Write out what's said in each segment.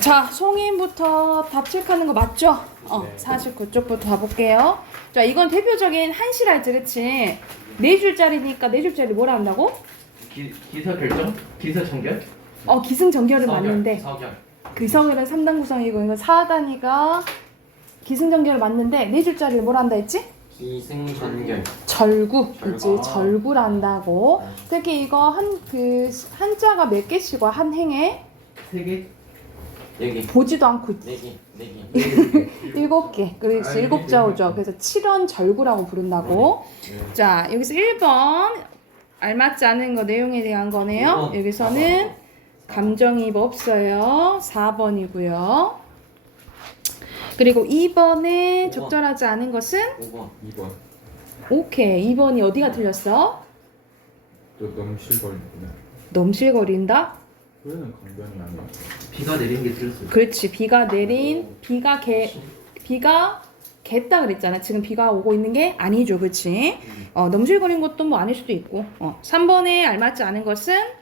자, 송이인부터 답 체크하는 거 맞죠? 네. 49쪽부터 가볼게요. 자, 이건 대표적인 한시라이트, 그치? 네 줄짜리니까 네 줄짜리 뭐라 한다고? 기서 결정? 기서 청결? 기승전결은 맞는데 서결. 기성결은 3단 구성이고 이건 4단위가 기승전결은 맞는데 네 줄짜리를 뭐라 한다 했지? 기승전결. 절구, 그치? 아. 절구를 한다고. 특히 이거 한자가 몇 개씩고 한 행에 3개? 4개. 보지도 않고 4개. 4개. 7개, 그래서 아니, 7자오죠. 그래서 7원 절구라고 부른다고. 네. 자, 여기서 1번 알맞지 않은 거 내용에 대한 거네요. 1번. 여기서는 감정이입 없어요. 4번이고요. 그리고 2번에 5번. 적절하지 않은 것은 5번. 2번. 오케이. 2번이 어디가 틀렸어? 또 넘실거리구나. 넘실거린다? 그거는 강변이 아니야. 비가 내린 게 틀렸어요. 그렇지. 비가 내린 비가 겠다 그랬잖아. 지금 비가 오고 있는 게 아니죠. 그렇지? 넘실거린 것도 뭐 아닐 수도 있고. 3번에 알맞지 않은 것은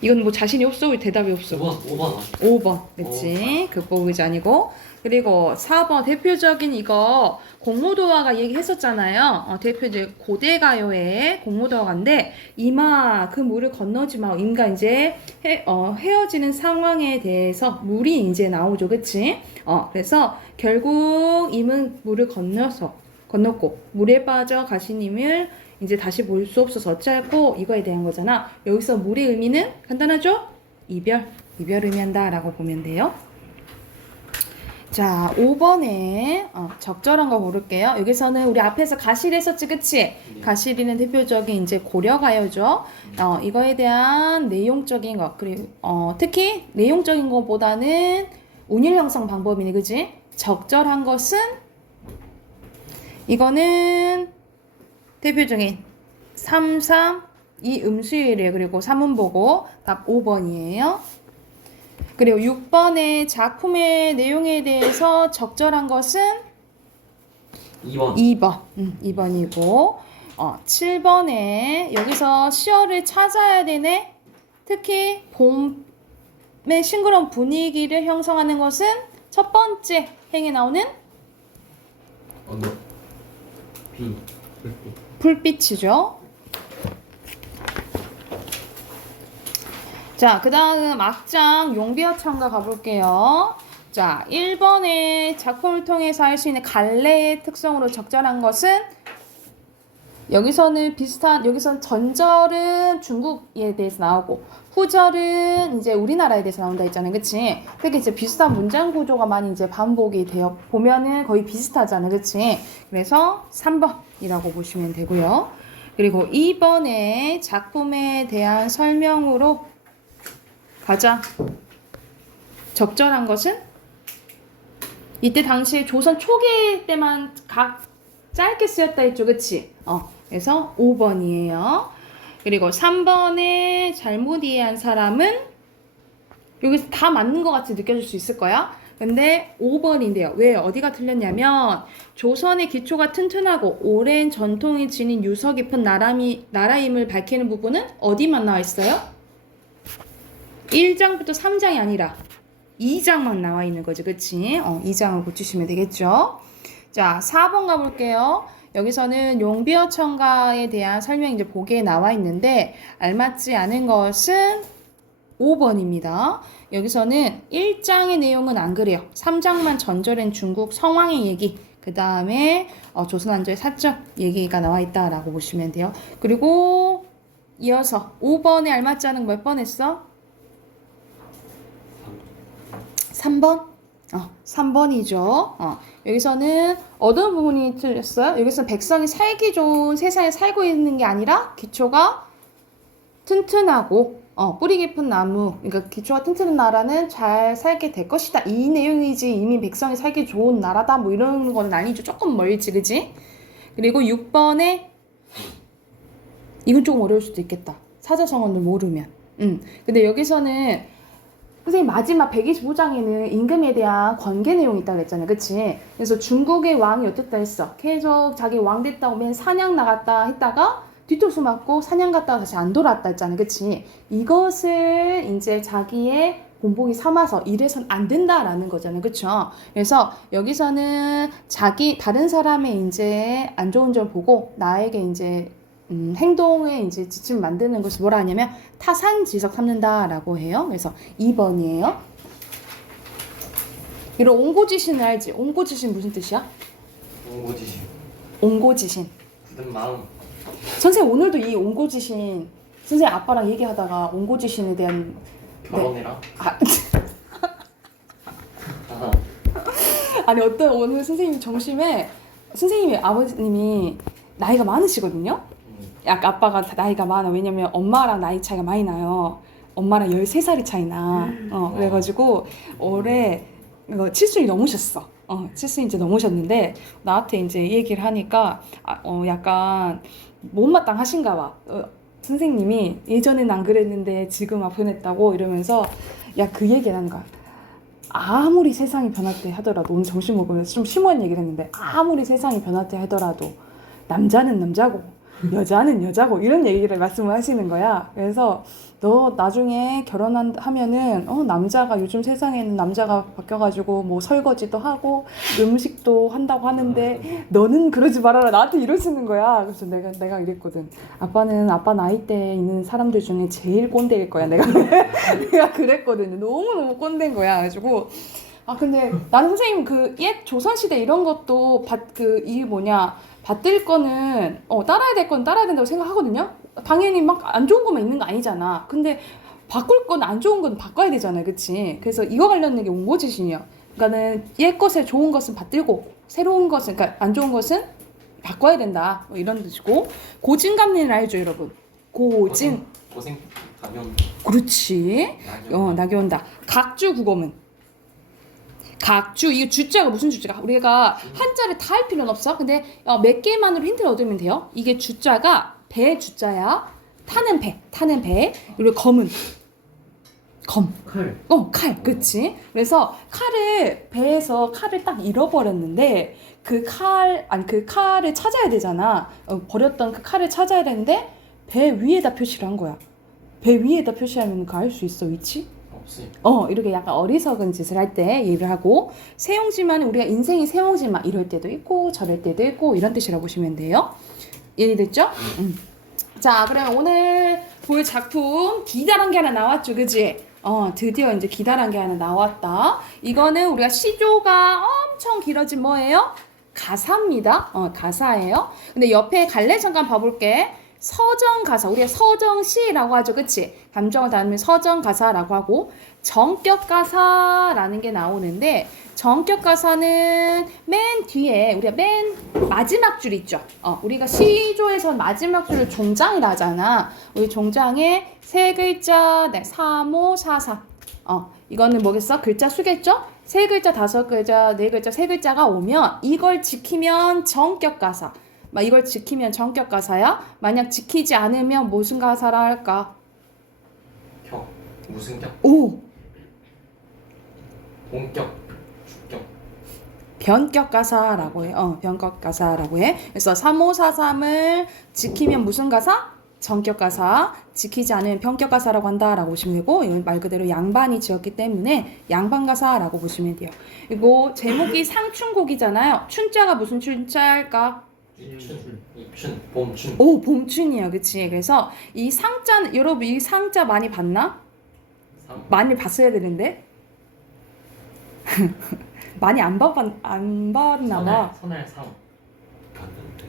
이건 뭐 자신이 없어. 왜 대답이 없어? 5번. 5번. 그치? 극복의지 아니고. 그리고 4번 대표적인 이거 공모도화가 얘기했었잖아요. 대표 이제 고대가요의 공모도화인데 이마 그 물을 건너지 마. 임가 이제 헤어지는 상황에 대해서 물이 이제 나오죠. 그치? 그래서 결국 임은 물을 건넜고 물에 빠져 가신 임을 이제 다시 볼 수 없어서 어쩌고 이거에 대한 거잖아. 여기서 물의 의미는 간단하죠? 이별 의미한다 라고 보면 돼요. 자, 5번에 적절한 거 고를게요. 여기서는 우리 앞에서 가실 했었지, 그치? 네. 가실이는 대표적인 이제 고려가요죠. 이거에 대한 내용적인 거, 그리고 특히 내용적인 것보다는 운율 형성 방법이네, 그치? 적절한 것은 이거는 대표적인 3, 3, 이 음수율이에요. 그리고 3은 보고 답 5번이에요. 그리고 6번의 작품의 내용에 대해서 적절한 것은 2번. 2번. 2번이고 7번에 여기서 시어를 찾아야 되네. 특히 봄의 싱그러운 분위기를 형성하는 것은 첫 번째 행에 나오는 언더. 비. 불빛이죠. 자, 그 다음 악장 용비어창가 가볼게요. 자, 1번의 작품을 통해서 할 수 있는 갈래의 특성으로 적절한 것은 여기서는 여기서는 전절은 중국에 대해서 나오고 후절은 이제 우리나라에 대해서 나온다 했잖아요. 그치? 특히 이제 비슷한 문장 구조가 많이 이제 반복이 되어 보면은 거의 비슷하잖아요. 그치? 그래서 3번이라고 보시면 되고요. 그리고 2번의 작품에 대한 설명으로 가장 적절한 것은 이때 당시에 조선 초기 때만 짧게 쓰였다 했죠. 그치? 그래서 5번이에요. 그리고 3번에 잘못 이해한 사람은 여기서 다 맞는 것 같이 느껴질 수 있을 거야. 근데 5번인데요. 왜? 어디가 틀렸냐면 조선의 기초가 튼튼하고 오랜 전통이 지닌 유서 깊은 나라임을 밝히는 부분은 어디만 나와 있어요? 1장부터 3장이 아니라 2장만 나와 있는 거죠. 그치? 2장을 고치시면 되겠죠. 자, 4번 가볼게요. 여기서는 용비어천가에 대한 설명이 이제 보기에 나와 있는데 알맞지 않은 것은 5번입니다. 여기서는 1장의 내용은 안 그래요. 3장만 전절인 중국 성왕의 얘기, 그 다음에 조선왕조의 사적 얘기가 나와 있다라고 보시면 돼요. 그리고 이어서 5번에 알맞지 않은 거 몇 번 했어? 3번? 3번이죠. 여기서는 어떤 부분이 틀렸어요? 여기서는 백성이 살기 좋은 세상에 살고 있는 게 아니라 기초가 튼튼하고 뿌리 깊은 나무, 그러니까 기초가 튼튼한 나라는 잘 살게 될 것이다. 이 내용이지 이미 백성이 살기 좋은 나라다 뭐 이런 건 아니죠. 조금 멀지, 그지? 그리고 6번에 이건 조금 어려울 수도 있겠다. 사자성어를 모르면. 근데 여기서는 선생님 마지막 125장에는 임금에 대한 관계 내용이 있다고 했잖아요. 그치? 그래서 중국의 왕이 어떻다 했어? 계속 자기 왕 됐다고 맨 사냥 나갔다 했다가 뒤통수 맞고 사냥 갔다가 다시 안 돌아왔다 했잖아. 그치? 이것을 이제 자기의 본보기 삼아서 이래선 안 된다라는 거잖아요. 그쵸? 그래서 여기서는 다른 사람의 이제 안 좋은 점 보고 나에게 이제 행동에 이제 지침을 만드는 것이 뭐라 하냐면 타산지석 삼는다라고 해요. 그래서 2번이에요. 이런 옹고지신을 알지? 옹고지신 무슨 뜻이야? 옹고지심. 옹고지신. 굳은 마음. 선생님 오늘도 이 옹고지신 선생님 아빠랑 얘기하다가 옹고지신에 대한 결혼해라. 아, 아, 아니 어떤 오늘 선생님 점심에 선생님이 아버님이 나이가 많으시거든요. 약 아빠가 나이가 많아. 왜냐면 엄마랑 나이 차이가 많이 나요. 엄마랑 13살이 차이 나. 그래가지고 올해 칠순이 넘으셨어. 7순 이제 넘으셨는데 나한테 이제 이 얘기를 하니까 약간 못마땅하신가 봐. 선생님이 예전엔 안 그랬는데 지금 변했다고 이러면서 야 그 얘기를 하는 거야. 아무리 세상이 변했대 하더라도 오늘 점심 먹으면서 좀 심오한 얘기를 했는데 아무리 세상이 변했대 하더라도 남자는 남자고 여자는 여자고 이런 얘기를 말씀을 하시는 거야. 그래서 너 나중에 결혼하면은 남자가 요즘 세상에는 남자가 바뀌어가지고 뭐 설거지도 하고 음식도 한다고 하는데 너는 그러지 말아라 나한테 이러시는 거야. 그래서 내가 이랬거든. 아빠는 아빠 나이 때 있는 사람들 중에 제일 꼰대일 거야. 내가 그랬거든요. 너무너무 꼰대인 거야. 그래가지고 근데 나는 선생님 그 옛 조선시대 이런 것도 받들 거는 따라야 될 건 따라야 된다고 생각하거든요. 당연히 막 안 좋은 것만 있는 거 아니잖아. 근데 바꿀 건 안 좋은 건 바꿔야 되잖아요. 그치? 그래서 이거 관련된 게 옹고지신이야. 그러니까는 옛 것에 좋은 것은 받들고 새로운 것은 그러니까 안 좋은 것은 바꿔야 된다. 이런 뜻이고 고진감리는 알죠, 여러분? 고진. 고생 가면. 그렇지. 낙이 온다. 각주 국어문. 각주 이 주자가 무슨 주자가 우리가 한자를 다 할 필요는 없어. 근데 몇 개만으로 힌트를 얻으면 돼요. 이게 주자가 배 주자야. 타는 배. 그리고 검은 칼. 칼. 그치? 그래서 배에서 칼을 딱 잃어버렸는데 그 칼을 찾아야 되잖아. 버렸던 그 칼을 찾아야 되는데 배 위에다 표시를 한 거야. 배 위에다 표시하면 알 수 있어, 위치? 없지. 이렇게 약간 어리석은 짓을 할 때 얘기를 하고 세용지만 우리가 인생이 세용지만 이럴 때도 있고 저럴 때도 있고 이런 뜻이라고 보시면 돼요. 이해됐죠? 자, 그러면 오늘 볼 작품 기다란 게 하나 나왔죠, 그지? 드디어 이제 기다란 게 하나 나왔다. 이거는 우리가 시조가 엄청 길어진 뭐예요? 가사입니다. 가사예요. 근데 옆에 갈래 잠깐 봐볼게. 서정가사, 우리가 서정시라고 하죠. 그치? 감정을 담으면 서정가사라고 하고 정격가사라는 게 나오는데 정격가사는 맨 뒤에 우리가 맨 마지막 줄 있죠. 우리가 시조에서 마지막 줄을 종장이라 하잖아. 우리 종장에 세 글자, 사모, 사사. 이거는 뭐겠어? 글자 수겠죠? 세 글자, 다섯 글자, 네 글자, 세 글자가 오면 이걸 지키면 정격가사. 이걸 지키면 정격가사야. 만약 지키지 않으면 무슨 가사라 할까? 무슨 격? 오! 본격, 주격. 변격가사라고 해. 변격가사라고 해. 그래서 3543을 지키면 무슨 가사? 정격가사. 지키지 않으면 변격가사라고 한다라고 보시면 되고 이건 말 그대로 양반이 지었기 때문에 양반가사라고 보시면 돼요. 그리고 제목이 상춘곡이잖아요. 춘자가 무슨 춘자일까? 입춘, 봄춘. 오, 봄춘이야. 그치? 그래서 이 상자, 여러분 이 상자 많이 봤나? 많이 봤어야 되는데 많이 안 봤나 봐. 선할 상. 봤는데.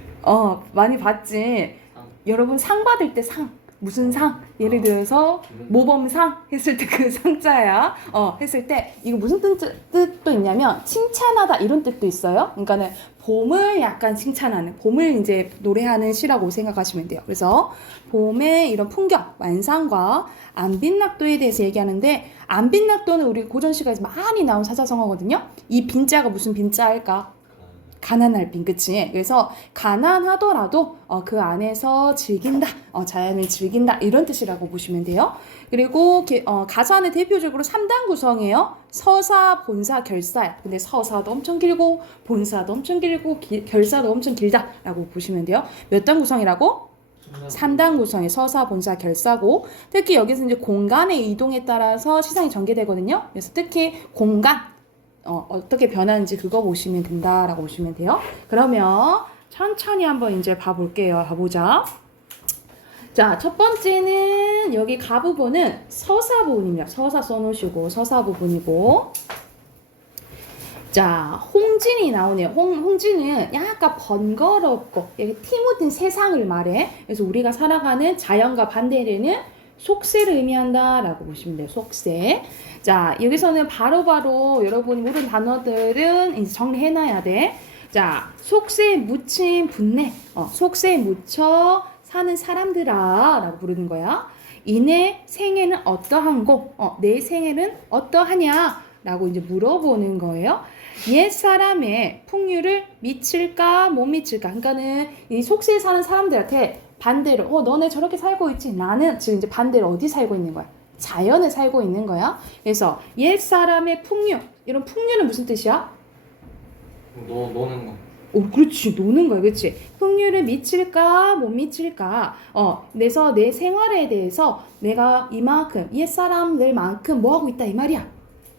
많이 봤지. 상. 여러분 상 받을 때 상. 무슨 상? 예를 들어서 모범상 했을 때 그 상자야. 했을 때 이거 무슨 뜻도 있냐면 칭찬하다 이런 뜻도 있어요. 그러니까는 봄을 약간 칭찬하는, 봄을 이제 노래하는 시라고 생각하시면 돼요. 그래서 봄의 이런 풍경, 완상과 안빈낙도에 대해서 얘기하는데 안빈낙도는 우리 고전시가에서 많이 나온 사자성어거든요. 이 빈자가 무슨 빈자일까? 가난할 빈, 그치? 그래서 가난하더라도 그 안에서 즐긴다, 자연을 즐긴다 이런 뜻이라고 보시면 돼요. 그리고 가사는 대표적으로 3단 구성이에요. 서사, 본사, 결사. 근데 서사도 엄청 길고 본사도 엄청 길고 결사도 엄청 길다라고 보시면 돼요. 몇 단 구성이라고? 첨단 3단 구성의 서사, 본사, 결사고 특히 여기서 이제 공간의 이동에 따라서 시상이 전개되거든요. 그래서 특히 공간 어떻게 변하는지 그거 보시면 된다라고 보시면 돼요. 그러면 천천히 한번 이제 봐볼게요. 봐보자. 자, 첫 번째는 여기 가 부분은 서사 부분입니다. 서사 써놓으시고 서사 부분이고 자, 홍진이 나오네요. 홍진은 약간 번거롭고 티 묻은 세상을 말해. 그래서 우리가 살아가는 자연과 반대되는 속세를 의미한다라고 보시면 돼요. 속세. 자, 여기서는 바로바로 여러분이 모르는 단어들은 이제 정리해놔야 돼. 자, 속세에 묻힌 분내. 속세에 묻혀 사는 사람들아 라고 부르는 거야. 이내 생애는 어떠한고? 내 생애는 어떠하냐? 라고 이제 물어보는 거예요. 옛 사람의 풍류를 미칠까 못 미칠까. 그러니까는 이 속세에 사는 사람들한테 반대로 너네 저렇게 살고 있지. 나는 지금 이제 반대로 어디 살고 있는 거야? 자연에 살고 있는 거야. 그래서 옛 사람의 풍류. 이런 풍류는 무슨 뜻이야? 노는 거. 그렇지. 노는 거야. 그렇지. 풍류를 미칠까 못 미칠까. 그래서 내 생활에 대해서 내가 이만큼 옛 사람들만큼 뭐 하고 있다 이 말이야.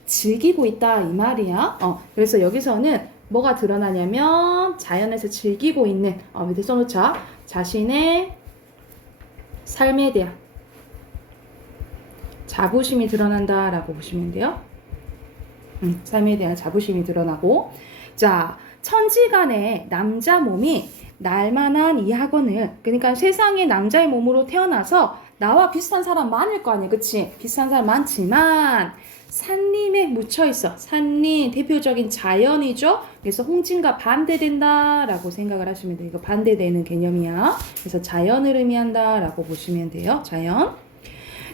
즐기고 있다 이 말이야. 그래서 여기서는 뭐가 드러나냐면 자연에서 즐기고 있는 밑에 써놓자. 자신의 삶에 대한 자부심이 드러난다라고 보시면 돼요. 삶에 대한 자부심이 드러나고 자 천지간의 남자 몸이 날만한 이 학원을 그러니까 세상에 남자의 몸으로 태어나서 나와 비슷한 사람 많을 거 아니야. 그치? 비슷한 사람 많지만 산림에 묻혀있어. 산림 대표적인 자연이죠. 그래서 홍진과 반대된다라고 생각을 하시면 돼요. 이거 반대되는 개념이야. 그래서 자연을 의미한다라고 보시면 돼요. 자연.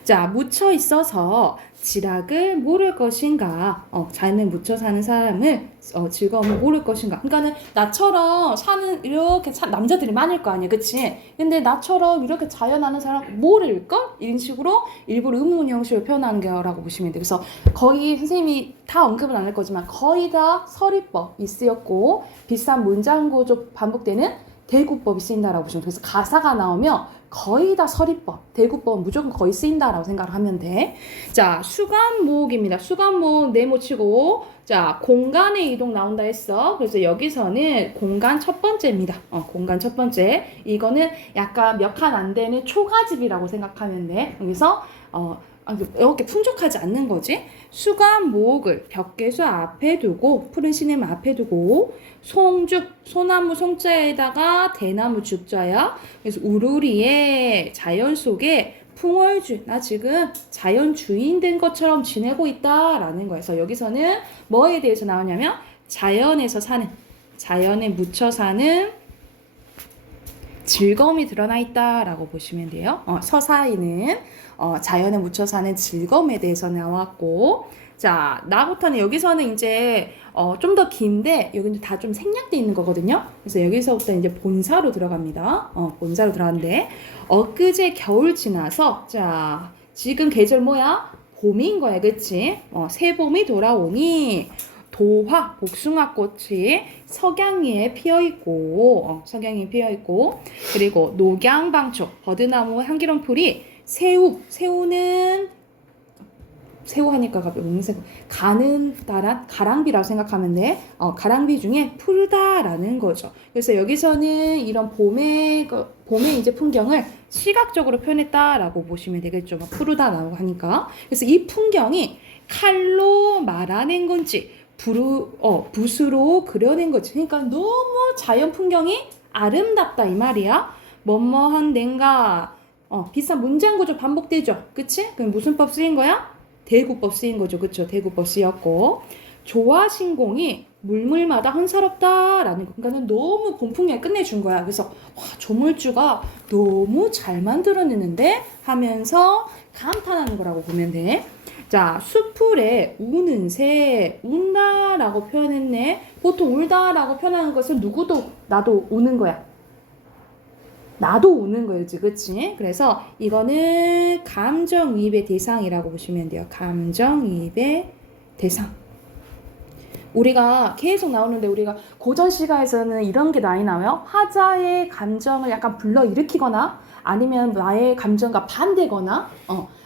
자, 묻혀 있어서 지락을 모를 것인가. 자연에 묻혀 사는 사람을 즐거움을 모를 것인가. 그러니까는 나처럼 사는 이렇게 남자들이 많을 거 아니야. 그치? 근데 나처럼 이렇게 자연 하는 사람 모를걸? 이런 식으로 일부러 의문 형식으로 표현하는 거라고 보시면 돼요. 그래서 거의 선생님이 다 언급은 안 할 거지만 거의 다 서리법이 쓰였고 비슷한 문장 구조 반복되는 대구법이 쓰인다라고 보시면 돼요. 그래서 가사가 나오면 거의 다 서리법, 대구법은 무조건 거의 쓰인다라고 생각을 하면 돼. 자, 수간목입니다. 수간목 네모치고 자, 공간의 이동 나온다 했어. 그래서 여기서는 공간 첫 번째입니다. 공간 첫 번째. 이거는 약간 몇 칸 안 되는 초가집이라고 생각하면 돼. 여기서 이렇게 풍족하지 않는 거지. 수간목을 벽계수 앞에 두고 푸른 시냇 앞에 두고 송죽 소나무 송자에다가 대나무 죽자야. 그래서 우루리의 자연 속에 풍월주 나 지금 자연 주인 된 것처럼 지내고 있다라는 거예요. 그래서 여기서는 뭐에 대해서 나오냐면 자연에서 사는 자연에 묻혀 사는 즐거움이 드러나 있다라고 보시면 돼요. 서사에는 자연에 묻혀 사는 즐거움에 대해서 나왔고 자 나부터는 여기서는 이제 좀 더 긴데 여기는 다 좀 생략돼 있는 거거든요. 그래서 여기서부터 이제 본사로 들어갑니다. 본사로 들어가는데 엊그제 겨울 지나서 자 지금 계절 뭐야? 봄인 거야, 그치? 새봄이 돌아오니 도화, 복숭아꽃이 석양리에 피어있고 석양리에 피어있고 그리고 녹양방촉, 버드나무 향기로운 풀이 새우는 새우 하니까 갑자기 먹는 가는 따란 가랑비라고 생각하면 돼. 가랑비 중에 푸르다라는 거죠. 그래서 여기서는 이런 봄의 이제 풍경을 시각적으로 표현했다라고 보시면 되겠죠. 막 푸르다라고 하니까. 그래서 이 풍경이 칼로 말아낸 건지 붓으로 그려낸 거지. 그러니까 너무 자연 풍경이 아름답다 이 말이야. 뭐뭐한 덴가 비슷한 문장 구조 반복되죠. 그치? 그럼 무슨 법 쓰인 거야? 대구법 쓰인 거죠. 그쵸? 대구법 쓰였고 조화신공이 물물마다 헌사롭다라는 거. 그러니까 너무 봄풍경을 끝내준 거야. 그래서 와 조물주가 너무 잘 만들어내는데 하면서 감탄하는 거라고 보면 돼. 자, 수풀에 우는 새, 운다라고 표현했네. 보통 울다라고 표현하는 것은 누구도 나도 우는 거야. 나도 우는 거지, 그치? 그래서 이거는 감정이입의 대상이라고 보시면 돼요. 감정이입의 대상. 우리가 계속 나오는데 우리가 고전 시가에서는 이런 게 많이 나와요. 화자의 감정을 약간 불러일으키거나 아니면 나의 감정과 반대거나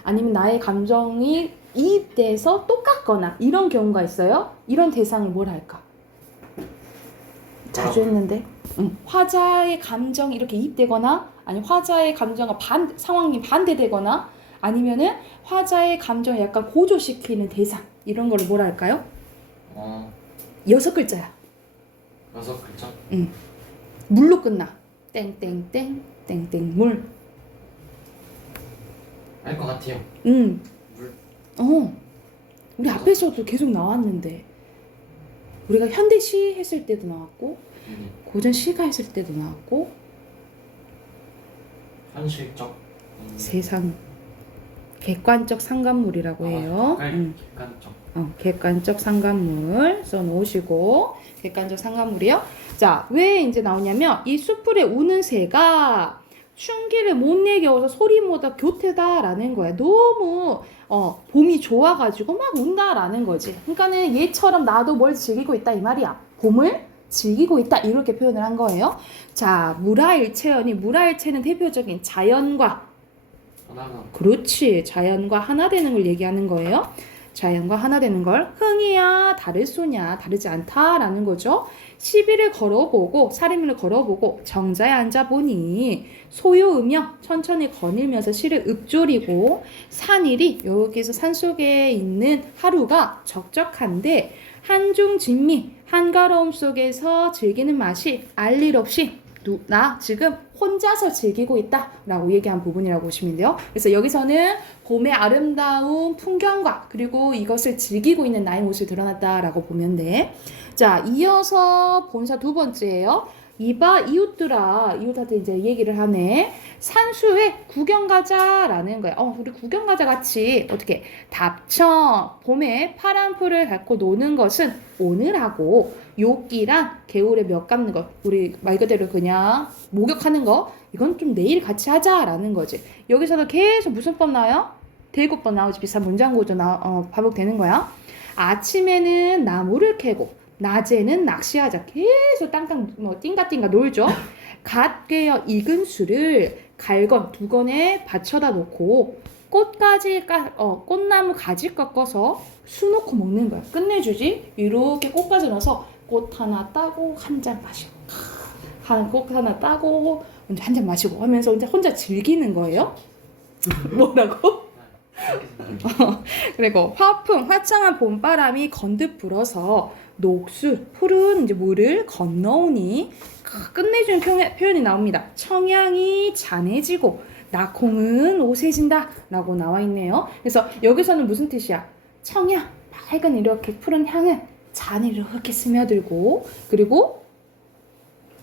아니면 나의 감정이 이입돼서 똑같거나 이런 경우가 있어요. 이런 대상을 뭘 할까? 자주 했는데 화자의 감정이 이렇게 이입되거나 아니 화자의 감정과 상황이 반대되거나 아니면은 화자의 감정을 약간 고조시키는 대상 이런 거를 뭐라 할까요? 6글자야. 6글자? 물로 끝나. 땡땡땡 땡땡물. 알 것 같아요. 물. 물. 우리 앞에서도 계속 나왔는데 우리가 현대시 했을 때도 나왔고 고전 시가 했을 때도 나왔고 현실적. 세상 객관적 상관물이라고 해요. 객관적. 객관적 상관물 써놓으시고 객관적 상관물이요. 자, 왜 이제 나오냐면 이 수풀에 우는 새가 춘기를 못 내게 어서 소리보다 교태다라는 거야. 너무 봄이 좋아가지고 막 운다라는 거지. 그러니까는 얘처럼 나도 뭘 즐기고 있다 이 말이야. 봄을 즐기고 있다 이렇게 표현을 한 거예요. 자, 무라일체연이 무라일체는 대표적인 자연과 하나가. 그렇지. 자연과 하나 되는 걸 얘기하는 거예요. 자연과 하나 되는 걸 흥이야 다를 소냐 다르지 않다라는 거죠. 시비를 걸어보고 사리미를 걸어보고 정자에 앉아보니 소요으며 천천히 거닐면서 시를 읊조리고 산일이 여기서 산속에 있는 하루가 적적한데 한중진미 한가로움 속에서 즐기는 맛이 알 일 없이 나 지금 혼자서 즐기고 있다 라고 얘기한 부분이라고 보시면 돼요. 그래서 여기서는 봄의 아름다운 풍경과 그리고 이것을 즐기고 있는 나의 모습이 드러났다 라고 보면 돼. 자, 이어서 본사 두 번째예요. 이봐 이웃들아, 이웃한테 이제 얘기를 하네. 산수에 구경 가자라는 거야. 우리 구경 가자 같이 어떻게 답청 봄에 파란 풀을 갖고 노는 것은 오늘하고 요끼랑 개울에 몇 감는 거 우리 말 그대로 그냥 목욕하는 거 이건 좀 내일 같이 하자라는 거지. 여기서도 계속 무슨 법 나와요? 대구법 나오지. 비슷한 문장 구조 반복되는 거야. 아침에는 나무를 캐고 낮에는 낚시하자. 계속 땅땅 띵가띵가 놀죠. 갓 깨어 익은 술을 갈건 두건에 받쳐다 놓고 꽃나무 가지 꺾어서 수 놓고 먹는 거야. 끝내주지. 이렇게 꽃가지 넣어서 꽃 하나 따고 한 잔 마시고 꽃 하나 따고 한 잔 마시고 하면서 이제 혼자 즐기는 거예요. 뭐라고? 그리고 화창한 봄바람이 건듯 불어서 녹수 푸른 이제 물을 건너오니 끝내주는 표현이 나옵니다. 청양이 잔해지고 낙홍은 오세진다 라고 나와 있네요. 그래서 여기서는 무슨 뜻이야? 청양 밝은 이렇게 푸른 향은 잔에 이렇게 스며들고 그리고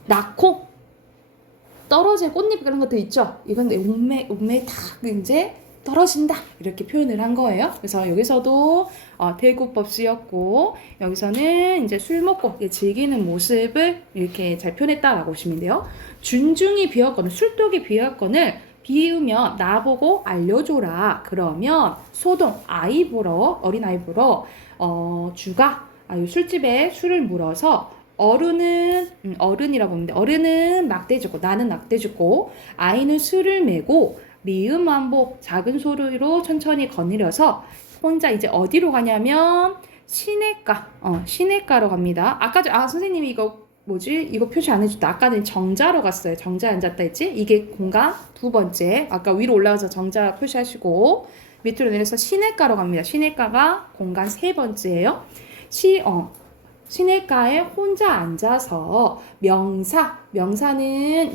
낙홍 떨어진 꽃잎 그런 것들 있죠. 이건 옥매 다 이제 떨어진다 이렇게 표현을 한 거예요. 그래서 여기서도 대구법 쓰였고 여기서는 이제 술 먹고 즐기는 모습을 이렇게 잘 표현했다라고 보시면 돼요. 준중이 비었거늘 술독이 비었거늘 비우며 나보고 알려줘라. 그러면 소동 어린 아이 불어 주가 술집에 술을 물어서 어른이라고 하는데 어른은 막대 줍고 나는 낙대 줍고 아이는 술을 메고 미음 완복 작은 소리로 천천히 거느려서 혼자 이제 어디로 가냐면 시냇가로 갑니다. 아까 선생님이 이거 표시 안 해줬다. 아까는 정자로 갔어요. 정자에 앉았다 했지? 이게 공간 두 번째. 아까 위로 올라가서 정자 표시하시고 밑으로 내려서 시냇가로 갑니다. 시냇가가 공간 세 번째예요. 시냇가에 혼자 앉아서 명사는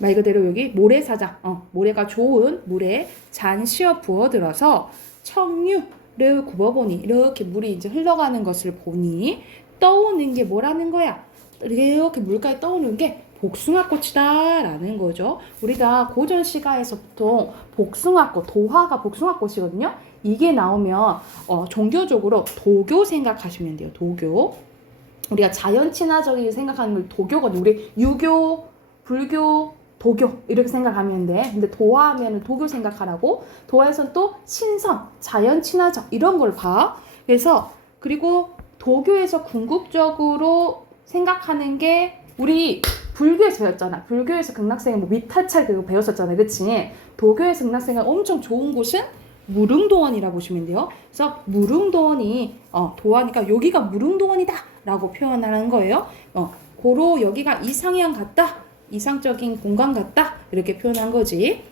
말 그대로 여기 모래사장, 모래가 좋은 물에 잔 씌어 부어들어서 청류를 굽어보니 이렇게 물이 이제 흘러가는 것을 보니 떠오는 게 뭐라는 거야? 이렇게 물가에 떠오르는 게 복숭아꽃이다라는 거죠. 우리가 고전 시가에서 보통 복숭아꽃, 도화가 복숭아꽃이거든요. 이게 나오면 종교적으로 도교 생각하시면 돼요. 도교. 우리가 자연 친화적인 생각하는 걸 도교거든요. 우리 유교, 불교, 도교 이렇게 생각하면 돼. 근데 도화하면 도교 생각하라고. 도화에서는 또 신선, 자연 친화적 이런 걸 봐. 그래서 그리고 도교에서 궁극적으로 생각하는 게 우리 불교에서 배웠잖아. 불교에서 극락생활 뭐 미탈찰 그거 배웠었잖아. 그치? 도교에서 극락생활 엄청 좋은 곳은 무릉도원이라 보시면 돼요. 그래서 무릉도원이 도하니까 여기가 무릉도원이다 라고 표현하는 거예요. 고로 여기가 이상향 같다. 이상적인 공간 같다. 이렇게 표현한 거지.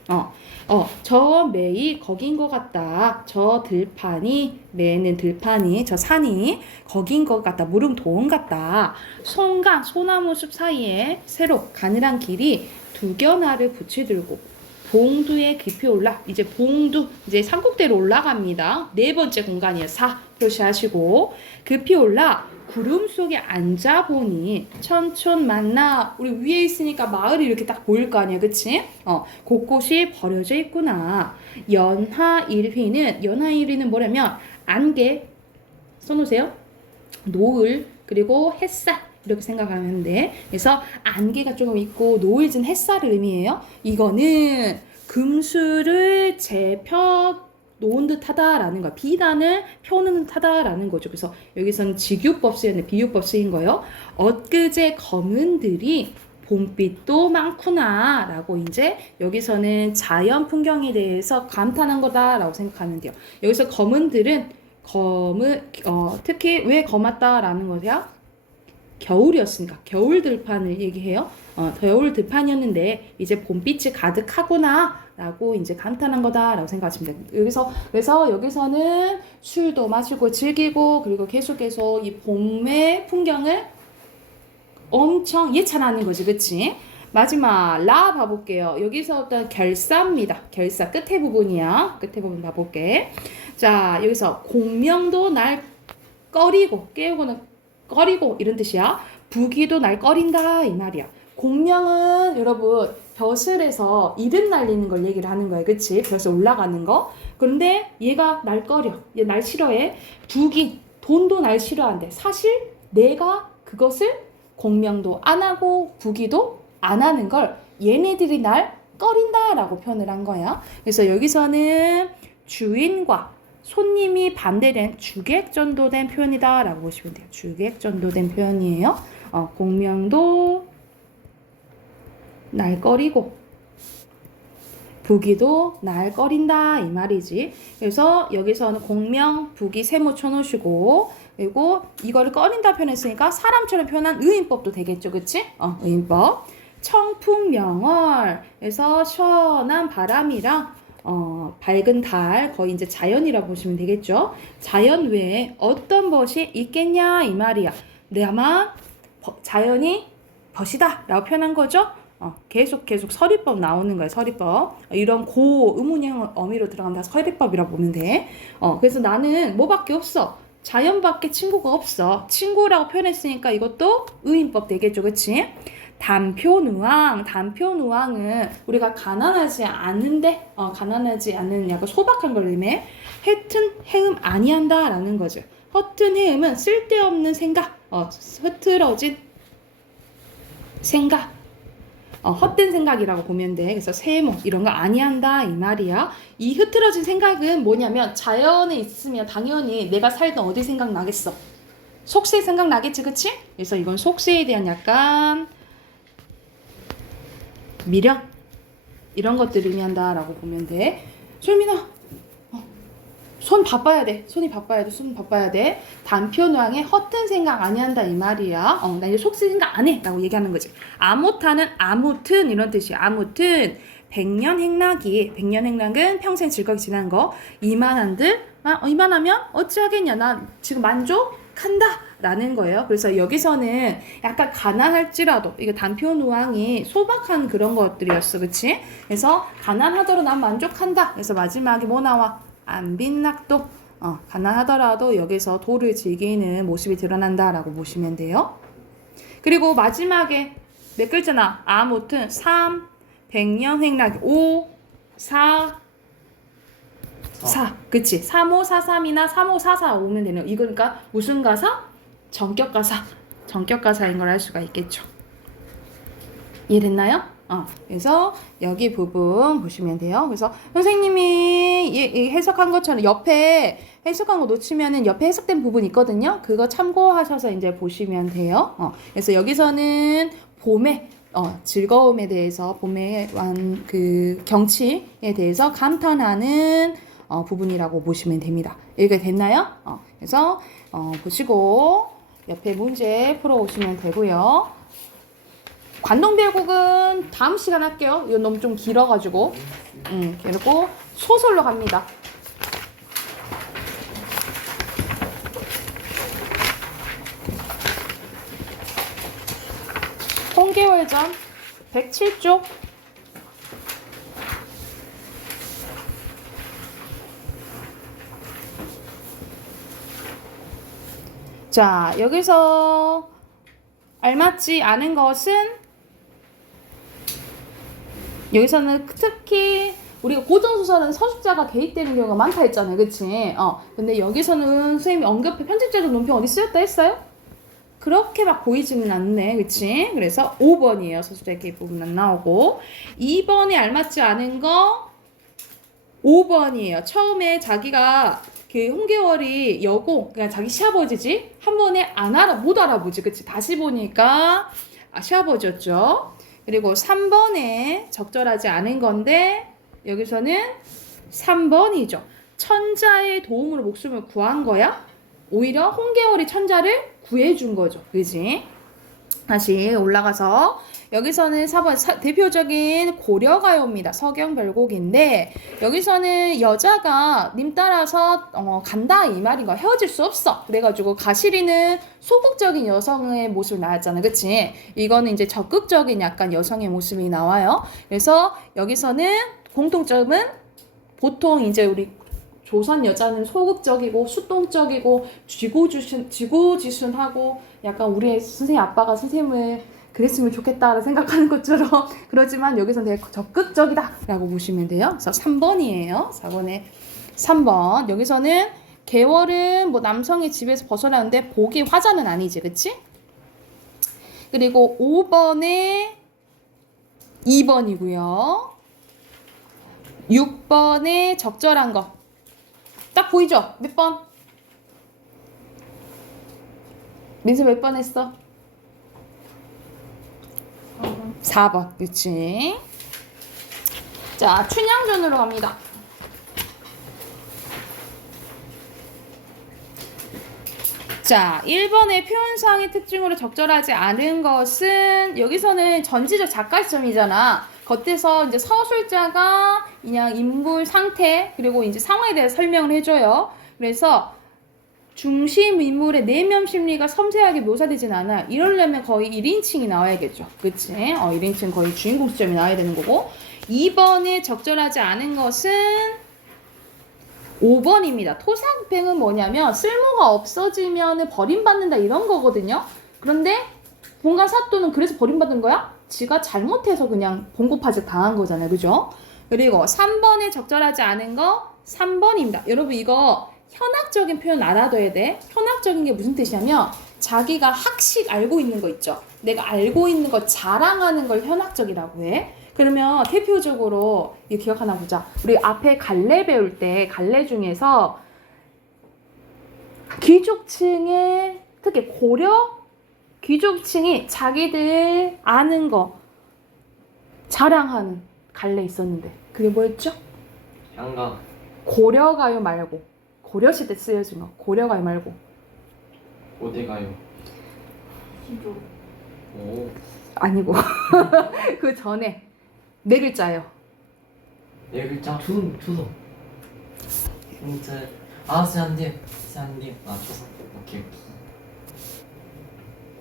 저 매이 거긴 것 같다. 저 들판이, 매는 들판이, 저 산이 거긴 것 같다. 무릉도원 같다. 송강, 소나무 숲 사이에 새로 가늘한 길이 두 겨나를 붙이들고 봉두에 깊이 올라. 이제 봉두, 이제 산꼭대로 올라갑니다. 네 번째 공간이에요. 4 표시하시고 급히 올라 구름 속에 앉아보니 천촌 만나. 우리 위에 있으니까 마을이 이렇게 딱 보일 거 아니야, 그치? 곳곳이 버려져 있구나. 연하일휘는 뭐냐면 안개 써놓으세요. 노을 그리고 햇살 이렇게 생각하면 돼. 그래서 안개가 조금 있고 노을진 햇살을 의미해요. 이거는 금수를 재펴 놓은 듯하다라는 거야. 비단을 펴는 듯하다라는 거죠. 그래서 여기서는 직유법 쓰였네. 비유법 쓰인 거예요. 엊그제 검은들이 봄빛도 많구나 라고 이제 여기서는 자연 풍경에 대해서 감탄한 거다라고 생각하면 돼요. 여기서 검은들은 특히 왜 검았다라는 거세요? 겨울이었으니까 겨울 들판을 얘기해요. 겨울 들판이었는데 이제 봄빛이 가득하구나 라고 이제 감탄한 거다라고 생각하시면 돼요. 그래서 여기서는 술도 마시고 즐기고 그리고 계속해서 이 봄의 풍경을 엄청 예찬하는 거지, 그치? 마지막 라 봐볼게요. 여기서부터 결사입니다. 결사 끝에 부분이야. 끝에 부분 봐볼게. 자, 여기서 공명도 날 꺼리고 깨우고는 꺼리고 이런 뜻이야. 부기도 날 꺼린다 이 말이야. 공명은 여러분 벼슬에서 이름 날리는 걸 얘기를 하는 거야. 그치? 벼슬 올라가는 거. 그런데 얘가 날 꺼려. 얘 날 싫어해. 부기, 돈도 날 싫어한대. 사실 내가 그것을 공명도 안 하고 부기도 안 하는 걸 얘네들이 날 꺼린다 라고 표현을 한 거야. 그래서 여기서는 주인과 손님이 반대된 주객전도된 표현이다 라고 보시면 돼요. 주객전도된 표현이에요. 공명도 날 꺼리고 부기도 날 꺼린다 이 말이지. 그래서 여기서는 공명, 부기, 세모 쳐놓으시고 그리고 이거를 꺼린다 표현했으니까 사람처럼 표현한 의인법도 되겠죠. 그치? 의인법. 청풍명월에서 시원한 바람이랑 밝은 달, 거의 이제 자연이라 보시면 되겠죠. 자연 외에 어떤 것이 있겠냐 이 말이야. 아마 자연이 벗이다 라고 표현한 거죠. 계속 서리법 나오는 거예요. 서리법. 이런 의문형 어미로 들어간다 서리법이라고 보면 돼. 그래서 나는 뭐밖에 없어. 자연밖에 친구가 없어. 친구라고 표현했으니까 이것도 의인법 되겠죠. 그치? 단표누왕은 우리가 가난하지 않은데 가난하지 않은 약간 소박한 걸 의미해. 허튼 해음 아니한다 라는 거죠. 허튼 해음은 쓸데없는 생각, 흐트러진 생각, 헛된 생각이라고 보면 돼. 그래서 세모 이런 거 아니한다 이 말이야. 이 흐트러진 생각은 뭐냐면 자연에 있으면 당연히 내가 살던 어디 생각나겠어. 속세 생각나겠지, 그치? 그래서 이건 속세에 대한 약간 미련 이런 것들을 의미한다 라고 보면 돼. 솔민아 손이 바빠야 돼. 손 바빠야 돼. 단표누왕의 허튼 생각 아니한다 이 말이야. 나 이제 속세 생각 안 해 라고 얘기하는 거지. 아무타는 아무튼 이런 뜻이야. 아무튼 백년행락은 평생 즐겁게 지나는 거. 이만한들 이만하면 어찌하겠냐. 나 지금 만족한다 라는 거예요. 그래서 여기서는 약간 가난할지라도 이게 단표누왕이 소박한 그런 것들이었어. 그치? 그래서 가난하더라도 난 만족한다. 그래서 마지막에 뭐 나와? 안빈낙도 가난하더라도 여기서 도를 즐기는 모습이 드러난다라고 보시면 돼요. 그리고 마지막에 몇 글자나? 아무튼 3, 백년행락 5, 4, 4. 그치? 3543이나 3544 오면 되는 이거 그러니까 무슨 가사? 전격가사인 걸 알 수가 있겠죠. 이해됐나요? 그래서 여기 부분 보시면 돼요. 그래서 선생님이 해석한 것처럼 옆에 해석한 거 놓치면은 옆에 해석된 부분 있거든요. 그거 참고하셔서 이제 보시면 돼요. 그래서 여기서는 봄에 즐거움에 대해서 봄의 그 경치에 대해서 감탄하는 부분이라고 보시면 됩니다. 이해가 됐나요? 그래서 보시고 옆에 문제 풀어오시면 되고요. 관동별곡은 다음 시간 할게요. 이거 너무 좀 길어가지고. 그리고 소설로 갑니다. 홍계월전 107쪽. 자, 여기서 알맞지 않은 것은 여기서는 특히 우리가 고전소설은 서술자가 개입되는 경우가 많다 했잖아요. 그치? 근데 여기서는 선생님이 언급해 편집자적 논평 어디 쓰였다 했어요? 그렇게 막 보이지는 않네. 그치? 그래서 5번이에요. 서술자 개입 부분 안 나오고. 2번에 알맞지 않은 거 5번이에요. 처음에 자기가 그 홍계월이 여고, 그러니까 자기 시아버지지? 한 번에 못 알아보지. 그치? 다시 보니까 시아버지였죠. 그리고 3번에 적절하지 않은 건데 여기서는 3번이죠. 천자의 도움으로 목숨을 구한 거야? 오히려 홍계월이 천자를 구해준 거죠. 그지? 다시 올라가서 여기서는 4번 대표적인 고려가요입니다. 서경별곡인데 여기서는 여자가 님 따라서 간다 이 말인 거야. 헤어질 수 없어. 그래가지고 가시리는 소극적인 여성의 모습을 나왔잖아. 그치? 이거는 이제 적극적인 약간 여성의 모습이 나와요. 그래서 여기서는 공통점은 보통 이제 우리 조선 여자는 소극적이고 수동적이고 지고지순하고 약간 우리 선생님 아빠가 선생님을 그랬으면 좋겠다라고 생각하는 것처럼 그렇지만 여기서는 되게 적극적이다라고 보시면 돼요. 그래서 3번이에요. 4번에 3번. 여기서는 계월은 뭐 남성의 집에서 벗어나는데 복이 화자는 아니지. 그치? 그리고 5번에 2번이고요. 6번에 적절한 거. 딱 보이죠? 몇 번? 민수 몇 번 했어? 4번. 그치? 자, 춘향전으로 갑니다. 자, 1번의 표현상의 특징으로 적절하지 않은 것은 여기서는 전지적 작가 시점이잖아. 겉에서 이제 서술자가 그냥 인물 상태 그리고 이제 상황에 대해 설명을 해줘요. 그래서 중심 인물의 내면 심리가 섬세하게 묘사되진 않아. 이러려면 거의 1인칭이 나와야겠죠. 그치? 1인칭 거의 주인공 시점이 나와야 되는 거고. 2번에 적절하지 않은 것은 5번입니다. 토사구팽은 뭐냐면 쓸모가 없어지면 버림받는다 이런 거거든요. 그런데 본관 사또는 그래서 버림받은 거야? 지가 잘못해서 그냥 봉고파직 당한 거잖아요. 그죠? 그리고 3번에 적절하지 않은 거 3번입니다. 여러분 이거 현학적인 표현 알아둬야 돼. 현학적인 게 무슨 뜻이냐면 자기가 학식 알고 있는 거 있죠. 내가 알고 있는 거 자랑하는 걸 현학적이라고 해. 그러면 대표적으로 이거 기억 하나 보자. 우리 앞에 갈래 배울 때 갈래 중에서 귀족층의 특히 고려 귀족층이 자기들 아는 거 자랑하는 갈래 있었는데 그게 뭐였죠? 양가. 고려가요 말고 고려시대 쓰여진 거 고려가요 말고 어디가요? 기조. 오. 아니고 그 전에 네 글자예요. 네 글자. 초성. 힌트. 아, 세안님. 세안님. 아, 초성. 오케이.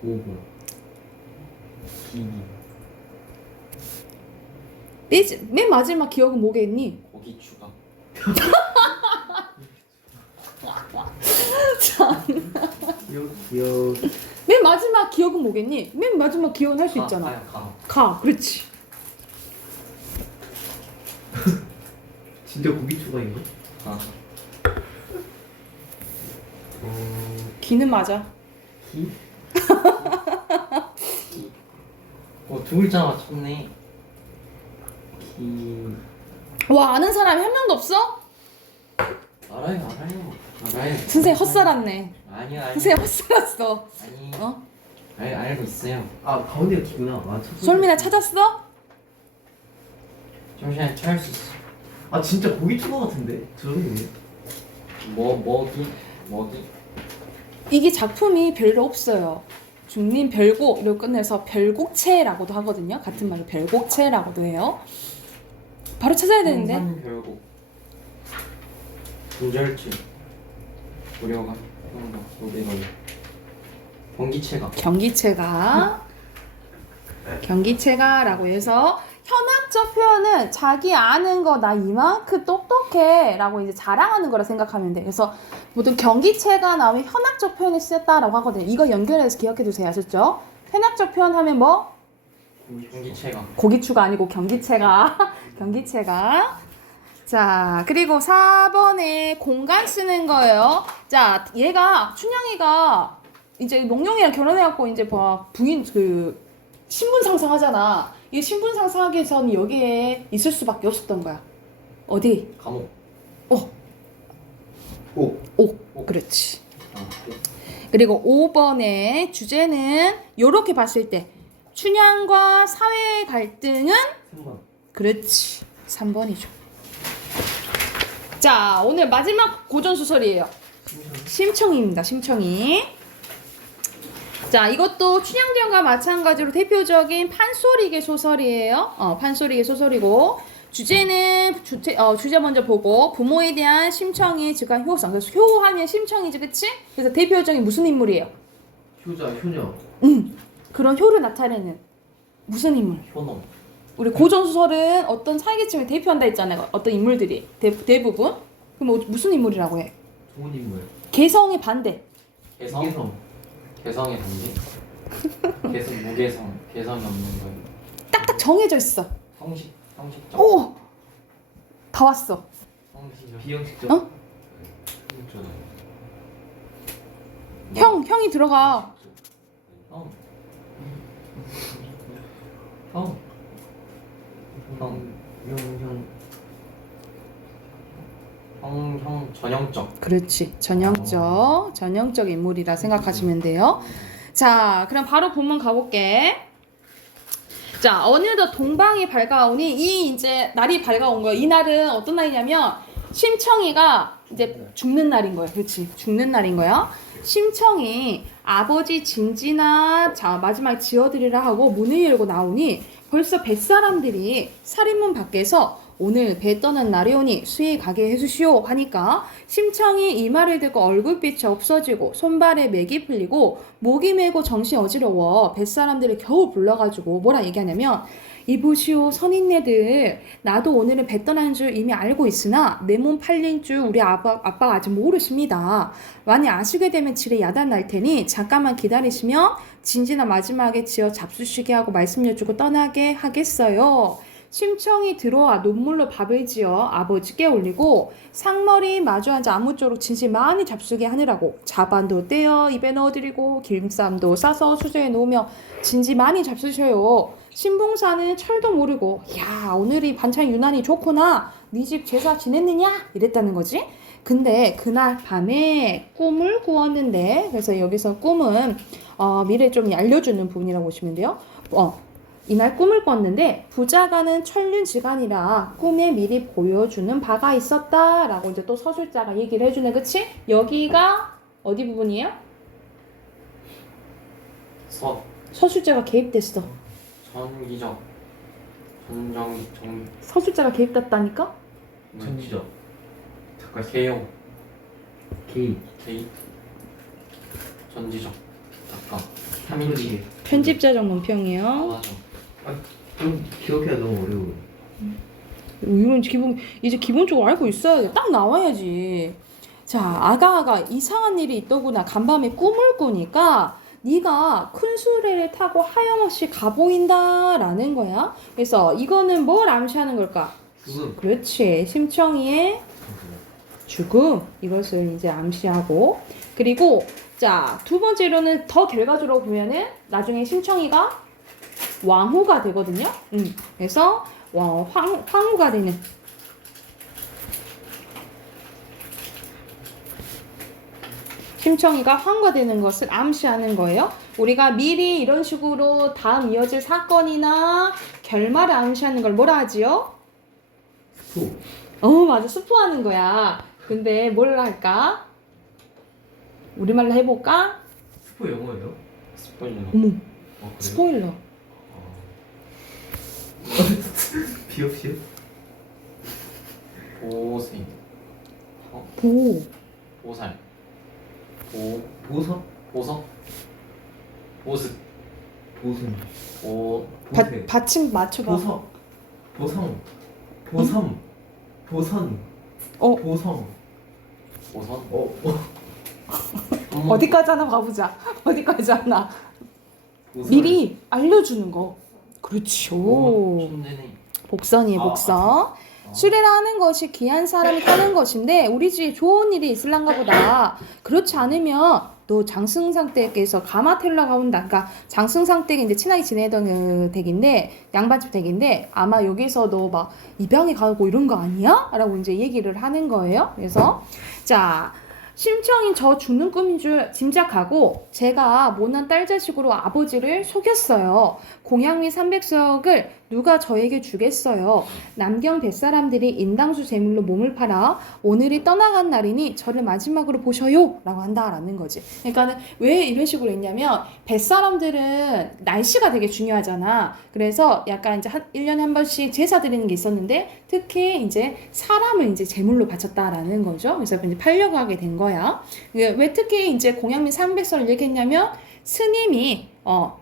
5번. 기기. 맨 마지막 기억은 뭐겠니? 고기 추가. 기억. 맨 마지막 기억은 뭐겠니? 맨 마지막 기억은 할 수 있잖아. 가, 그렇지. 진짜 고기 추가인가? 아. 기는 맞아. 기? 두 글자 맞췄네. 기. 와, 아는 사람이 한 명도 없어? 알아요. 선생님 헛살았네. 아니야. 선생님 헛살았어. 아니. 어? 알고 있어요. 아 가운데가 기구나. 아 첫 번째. 솔민아 찾았어? 잠시만 찾을 수 있어. 아 진짜 고기 투거 같은데? 저런데. 뭐기? 이게 작품이 별로 없어요. 중림 별곡으로 끝내서 별곡체라고도 하거든요. 같은 말로 별곡체라고도 해요. 바로 찾아야 되는데. 별곡. 분절치. 고려가. 형도 고대로. 경기체가라고 해서 현학적 표현은 자기 아는 거 나 이만큼 똑똑해 라고 이제 자랑하는 거라 생각하면 돼. 그래서 모든 경기체가 나오면 현학적 표현을 쓰였다라고 하거든요. 이거 연결해서 기억해 두세요. 아셨죠? 현학적 표현 하면 뭐? 경기체가. 고기추가 아니고 경기체가. 경기체가. 자, 그리고 4번에 공간 쓰는 거예요. 자, 얘가 춘향이가 이제 몽룡이랑 결혼해갖고 이제 봐 부인 신분 상상하잖아. 이 신분 상상하기 위해서는 여기에 있을 수밖에 없었던 거야. 어디? 감옥. 오, 그렇지. 그리고 5번의 주제는 요렇게 봤을 때 춘향과 사회 갈등은 3번. 그렇지. 3번이죠. 자, 오늘 마지막 고전 소설이에요. 심청이입니다. 심청이. 자, 이것도 춘향전과 마찬가지로 대표적인 판소리계 소설이에요. 판소리계 소설이고 주제는 주제 먼저 보고 부모에 대한 심청이 즉한 효성. 그래서 효하면 심청이지, 그치? 그래서 대표적인 무슨 인물이에요? 효자, 효녀. 그런 효를 나타내는 무슨 인물? 효놈. 우리 고전 소설은 어떤 사회계층을 대표한다 했잖아요. 어떤 인물들이 대부분. 그럼 무슨 인물이라고 해? 좋은 인물. 개성의 반대. 개성. 개성의 반대. 무개성. 개성이 없는 거예요. 딱딱 정해져 있어. 형식적. 오! 다 왔어. 형식적. 비형식적. 어? 형이 들어가. 전형적. 그렇지. 전형적 인물이라 생각하시면 돼요. 자, 그럼 바로 본문 가볼게. 자, 어느덧 동방이 밝아오니 이 이제 날이 밝아온 거예요. 이 날은 어떤 날이냐면 심청이가 이제 죽는 날인 거예요. 그렇지. 죽는 날인 거야. 심청이 아버지 진지나 자 마지막에 지어드리라 하고 문을 열고 나오니 벌써 뱃사람들이 살인문 밖에서 오늘 배 떠난 날이 오니 수에 가게 해주시오 하니까 심청이 이 말을 듣고 얼굴빛이 없어지고 손발에 맥이 풀리고 목이 메고 정신 어지러워 뱃사람들을 겨우 불러가지고 뭐라 얘기하냐면 이보시오 선인네들 나도 오늘은 배 떠난 줄 이미 알고 있으나 내 몸 팔린 줄 우리 아빠가 아직 모르십니다. 만약 아시게 되면 지레 야단 날 테니 잠깐만 기다리시면 진지나 마지막에 지어 잡수시게 하고 말씀 여쭈고 떠나게 하겠어요. 심청이 들어와 눈물로 밥을 지어 아버지께 올리고 상머리 마주 앉아 아무쪼록 진지 많이 잡수게 하느라고 자반도 떼어 입에 넣어드리고 김쌈도 싸서 수저에 놓으며 진지 많이 잡수셔요. 신봉사는 철도 모르고 야 오늘이 반찬 유난히 좋구나 네 집 제사 지냈느냐 이랬다는 거지. 근데 그날 밤에 꿈을 꾸었는데 그래서 여기서 꿈은 미래 좀 알려주는 부분이라고 보시면 돼요. 이날 꿈을 꿨는데 부자가는 천륜지간이라 꿈에 미리 보여주는 바가 있었다라고 이제 또 서술자가 얘기를 해주네. 그치? 여기가 어디 부분이에요? 서술자가 개입됐어. 전기적. 서술자가 개입됐다니까? 전지적. 잠깐 개용. 개입. 전지적. 잠깐. 삼인지. 편집자적 논평이에요. 맞아. 좀 기억해야 너무 어려워. 이건 이제 기본적으로 알고 있어야 돼. 딱 나와야지. 자, 아가가 이상한 일이 있더구나. 간밤에 꿈을 꾸니까 네가 큰 수레를 타고 하염없이 가보인다라는 거야. 그래서 이거는 뭘 암시하는 걸까? 죽음. 그렇지. 심청이의 죽음. 이것을 이제 암시하고. 그리고 자, 두 번째로는 더 결과적으로 보면은 나중에 심청이가 왕후가 되거든요. 그래서 황후가 되는. 심청이가 환거되는 것을 암시하는 거예요. 우리가 미리 이런 식으로 다음 이어질 사건이나 결말을 암시하는 걸 뭐라 하지요? 스포. 맞아. 스포하는 거야. 근데 뭘 할까? 우리말로 해볼까? 스포 영어예요? 스포일러. 어머, 그래요? 스포일러. 비읍시요? 보생. 보. 보살. 보석? 보석. 보습. 보순. 받, 받침 맞춰봐. 보석. 보성. 보섬. 보선. 어. 보성. 보선. 어디까지 하나 가보자. 어디까지 하나. 보선. 미리 알려주는 거. 그렇죠. 좋네네. 복선이에요, 복선. 수레라 하는 것이 귀한 사람이 타는 것인데 우리 집에 좋은 일이 있을란가 보다. 그렇지 않으면 너 장승상 댁에서 가마텔라가 온다. 그러니까 장승상 댁이 이제 친하게 지내던 그 댁인데 양반집 댁인데 아마 여기서 너 막 입양해 가고 이런 거 아니야? 라고 이제 얘기를 하는 거예요. 그래서 자, 심청인 저 죽는 꿈인 줄 짐작하고 제가 못난 딸 자식으로 아버지를 속였어요. 공양미 300석을 누가 저에게 주겠어요. 남경 뱃사람들이 인당수 제물로 몸을 팔아 오늘이 떠나간 날이니 저를 마지막으로 보셔요 라고 한다라는 거지. 그러니까 왜 이런 식으로 했냐면 뱃사람들은 날씨가 되게 중요하잖아. 그래서 약간 이제 1년에 한 번씩 제사 드리는 게 있었는데 특히 이제 사람을 이제 제물로 바쳤다라는 거죠. 그래서 이제 팔려고 하게 된 거야. 왜 특히 이제 공양미 300석을 얘기했냐면 스님이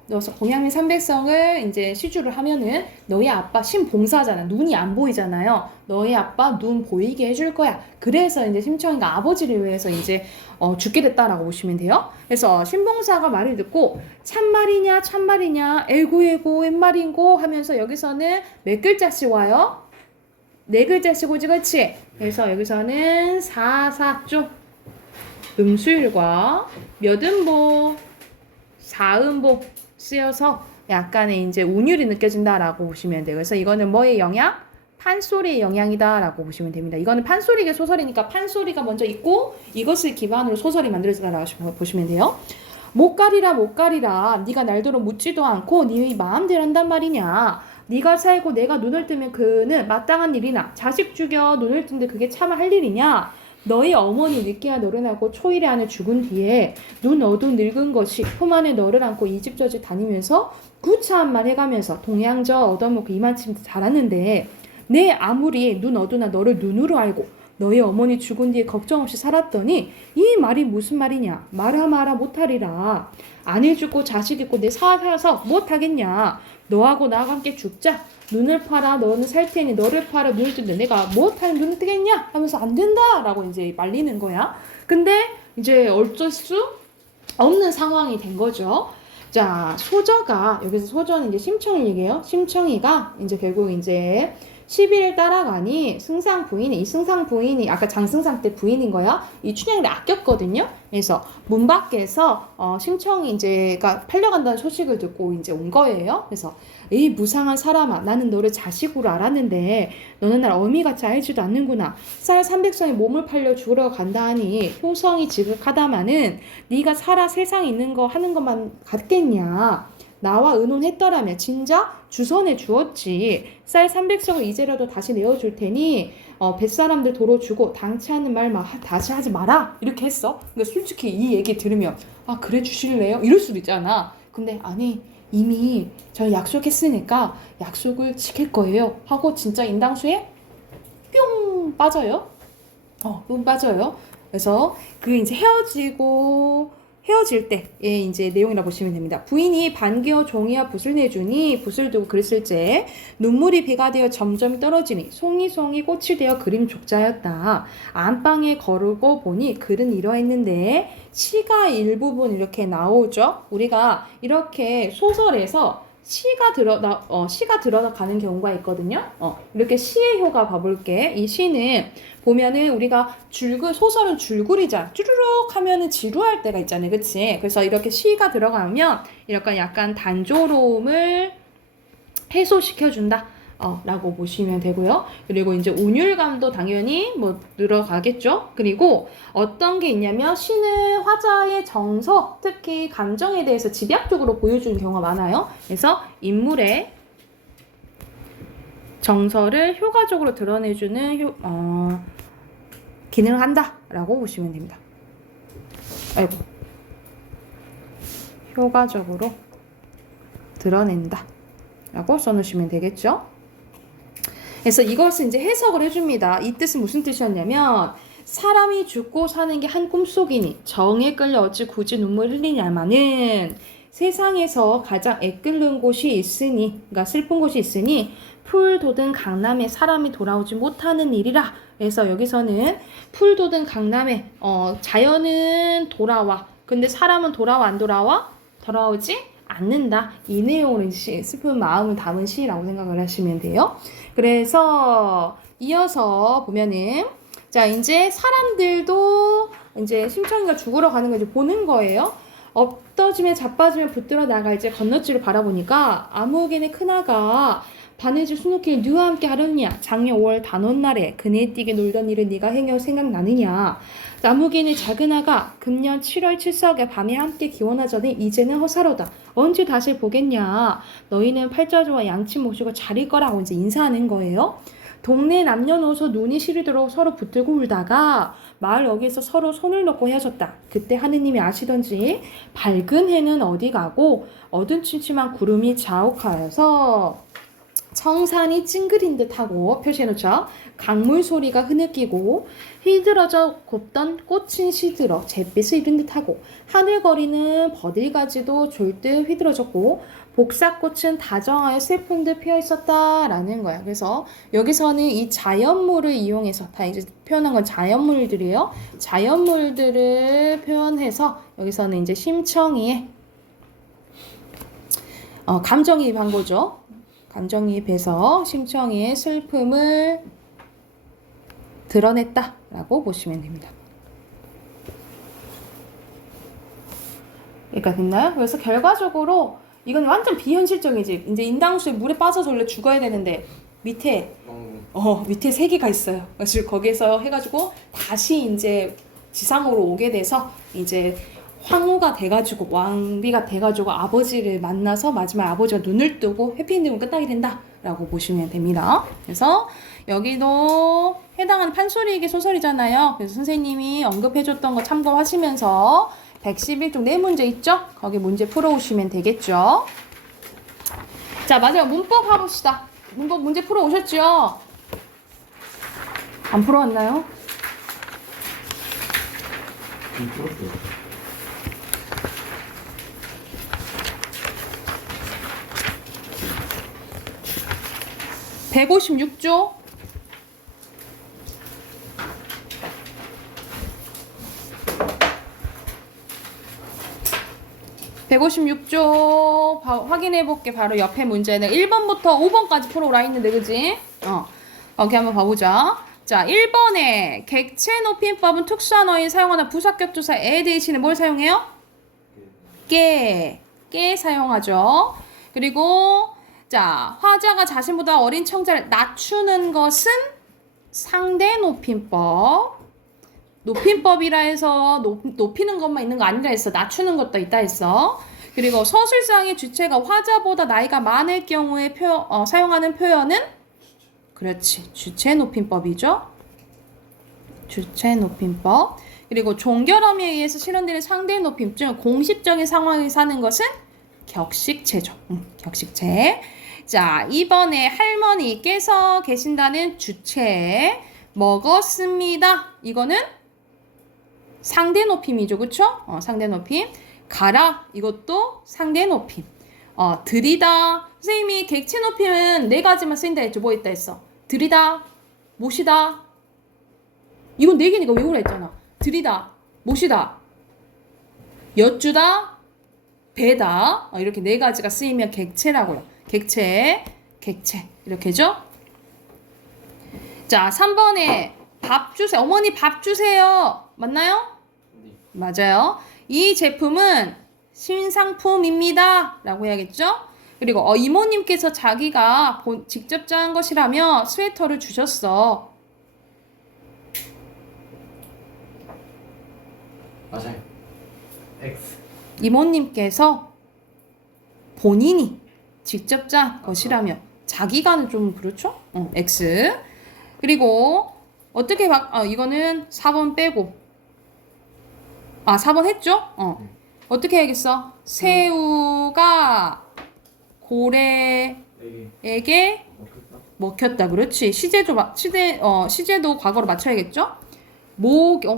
너서 공양미 300성을 이제 시주를 하면은 너희 아빠 신봉사잖아. 눈이 안 보이잖아요. 너희 아빠 눈 보이게 해줄 거야. 그래서 이제 심청이가 아버지를 위해서 이제 죽게 됐다라고 보시면 돼요. 그래서 신봉사가 말을 듣고 참말이냐 참말이냐 에고 웬 말인고 하면서 여기서는 몇 글자씩 와요? 네 글자씩 오지, 그렇지? 그래서 여기서는 사사조 음수일과 몇음보 사음보 쓰여서 약간의 이제 운율이 느껴진다라고 보시면 돼요. 그래서 이거는 뭐의 영향? 판소리의 영향이다라고 보시면 됩니다. 이거는 판소리의 소설이니까 판소리가 먼저 있고 이것을 기반으로 소설이 만들어진다라고 보시면 돼요. 못 가리라 네가 날도록 묻지도 않고 네 마음대로 한단 말이냐. 네가 살고 내가 눈을 뜨면 그는 마땅한 일이나 자식 죽여 눈을 뜬데 그게 참 할 일이냐. 너희 어머니 늦게야 너를 낳고 초일에 안에 죽은 뒤에 눈 어두운 늙은 것이 품 안에 너를 안고 이 집 저 집 다니면서 구차한 말 해가면서 동양저 얻어먹고 이만큼 자랐는데 내 아무리 눈 어두나 너를 눈으로 알고 너희 어머니 죽은 뒤에 걱정 없이 살았더니 이 말이 무슨 말이냐. 말아 못하리라. 아내 죽고 자식 있고 내 살아서 못하겠냐. 너하고 나하고 함께 죽자. 눈을 팔아 너는 살 테니 너를 팔아 눈을 뜨는데 내가 못하면 눈을 뜨겠냐 하면서 안 된다라고 이제 말리는 거야. 근데 이제 어쩔 수 없는 상황이 된 거죠. 자, 소저가 여기서 소저는 이제 심청이 얘기해요. 심청이가 이제 결국 이제 11일 따라가니 승상 부인이 이 승상 부인이 아까 장승상 때 부인인 거야. 이 춘향이를 아꼈거든요. 그래서 문 밖에서 심청이 이제가 팔려간다는 소식을 듣고 이제 온 거예요. 그래서 이 무상한 사람아 나는 너를 자식으로 알았는데 너는 날 어미같이 알지도 않는구나. 쌀 300성에 몸을 팔려 죽으러 간다 하니 효성이 지극하다마는 네가 살아 세상에 있는 거 하는 것만 같겠냐. 나와 의논했더라면 진작 주선해 주었지. 쌀 300석을 이제라도 다시 내어줄 테니 뱃사람들 도로 주고 당치하는 말 다시 하지 마라. 이렇게 했어. 그러니까 솔직히 이 얘기 들으면 아 그래 주실래요? 이럴 수도 있잖아. 근데 아니 이미 저 약속했으니까 약속을 지킬 거예요. 하고 진짜 인당수에 뿅 빠져요. 뿅 빠져요. 그래서 그 이제 헤어질 때의 이제 내용이라 보시면 됩니다. 부인이 반기어 종이와 붓을 내주니 붓을 두고 글을 쓸제 눈물이 비가 되어 점점 떨어지니 송이 꽃이 되어 그림 족자였다. 안방에 거르고 보니 글은 이러했는데 시가 일부분 이렇게 나오죠. 우리가 이렇게 소설에서 시가 들어가는 경우가 있거든요. 이렇게 시의 효과 봐볼게. 이 시는 보면은 우리가 소설은 줄거리자 쭈르륵 하면은 지루할 때가 있잖아요. 그치? 그래서 이렇게 시가 들어가면 이렇게 약간 단조로움을 해소시켜준다. 라고 보시면 되고요. 그리고 이제 운율감도 당연히 뭐 늘어가겠죠. 그리고 어떤 게 있냐면 시는 화자의 정서, 특히 감정에 대해서 집약적으로 보여주는 경우가 많아요. 그래서 인물의 정서를 효과적으로 드러내주는 기능을 한다라고 보시면 됩니다. 아이고. 효과적으로 드러낸다 라고 써놓으시면 되겠죠. 그래서 이것을 이제 해석을 해줍니다. 이 뜻은 무슨 뜻이었냐면 사람이 죽고 사는 게 한 꿈속이니 정에 끌려 어찌 굳이 눈물 흘리냐마는 세상에서 가장 애끓는 곳이 있으니, 그러니까 슬픈 곳이 있으니 풀 돋은 강남에 사람이 돌아오지 못하는 일이라. 그래서 여기서는 풀 돋은 강남에 자연은 돌아와. 근데 사람은 돌아와 안 돌아와? 돌아오지 않는다. 이 내용을 슬픈 마음을 담은 시라고 생각을 하시면 돼요. 그래서 이어서 보면은 자 이제 사람들도 이제 심청이가 죽으러 가는 걸 이제 보는 거예요. 엎어지면 자빠지면 붙들어 나가 이제 건너지를 바라보니까 아무개네 큰아가 바느질 수놓기를 누와 함께 하려느냐 작년 5월 단오날에 그네 띠게 놀던 일을 네가 행여 생각나느냐 나무개네 작은아가 금년 7월 7석에 밤에 함께 기원하자니 이제는 허사로다 언제 다시 보겠냐 너희는 팔자주와 양치 모시고 자릴 거라고 이제 인사하는 거예요. 동네 남녀노소 눈이 시리도록 서로 붙들고 울다가 마을 여기에서 서로 손을 놓고 헤어졌다. 그때 하느님이 아시던지 밝은 해는 어디 가고 어둠침침한 구름이 자욱하여서 청산이 찡그린 듯하고 표시해놓죠. 강물 소리가 흐느끼고 휘들어져 곱던 꽃은 시들어 잿빛을 잃은 듯하고 하늘거리는 버들가지도 졸듯 휘들어졌고 복사꽃은 다정하여 슬픈 듯 피어있었다라는 거야. 그래서 여기서는 이 자연물을 이용해서 다 이제 표현한 건 자연물들이에요. 자연물들을 표현해서 여기서는 이제 심청이의 감정이입한 거죠. 감정이입해서 심청이의 슬픔을 드러냈다라고 보시면 됩니다. 그러니까 됐나요? 그래서 결과적으로 이건 완전 비현실적이지. 이제 인당수에 물에 빠져서 원래 죽어야 되는데 밑에 밑에 세계가 있어요. 그래서 거기에서 해가지고 다시 이제 지상으로 오게 돼서 이제 황후가 돼가지고 왕비가 돼가지고 아버지를 만나서 마지막에 아버지가 눈을 뜨고 해피엔딩으로 끝나게 된다라고 보시면 됩니다. 그래서 여기도 해당하는 판소리에게 소설이잖아요. 그래서 선생님이 언급해줬던 거 참고하시면서 111쪽 네 문제 있죠? 거기 문제 풀어오시면 되겠죠? 자, 마지막 문법 해봅시다. 문법 문제 풀어오셨죠? 안 풀어왔나요? 풀었어요. 156조 156조 확인해볼게. 바로 옆에 문제는 1번부터 5번까지 풀어오라 했는데 그지? 여기 한번 봐보자. 자, 1번에 객체 높임법은 특수한 어휘 사용하는 부사격 조사 에 대신에 뭘 사용해요? 깨 사용하죠. 그리고 자, 화자가 자신보다 어린 청자를 낮추는 것은 상대 높임법. 높임법이라 해서 높이는 것만 있는 거 아니라 했어. 낮추는 것도 있다 했어. 그리고 서술상의 주체가 화자보다 나이가 많을 경우에 사용하는 표현은 그렇지. 주체 높임법이죠. 주체 높임법. 그리고 종결함에 의해서 실현되는 상대 높임 중 공식적인 상황에 사는 것은 격식체죠. 격식체. 자, 이번에 할머니께서 계신다는 주체 먹었습니다. 이거는 상대 높임이죠. 그쵸? 상대 높임. 가라. 이것도 상대 높임. 들이다. 선생님이 객체 높임은 네 가지만 쓰인다 했죠. 뭐 있다 했어? 들이다. 모시다. 이건 네 개니까 외우라 했잖아. 들이다. 모시다. 여쭈다. 배다. 이렇게 네 가지가 쓰이면 객체라고요. 객체. 이렇게죠? 자, 3번에 밥 주세요. 어머니 밥 주세요. 맞나요? 네. 맞아요. 이 제품은 신상품입니다. 라고 해야겠죠? 그리고 이모님께서 자기가 직접 짠 것이라며 스웨터를 주셨어. 맞아요. X. 이모님께서 본인이 직접 짠 것이라며. 자기가는 좀 그렇죠? X. 그리고 어떻게 이거는 4번 빼고 4번 했죠? 어떻게 해야겠어? 새우가 고래에게 먹혔다. 먹혔다. 그렇지. 시제도 과거로 맞춰야겠죠?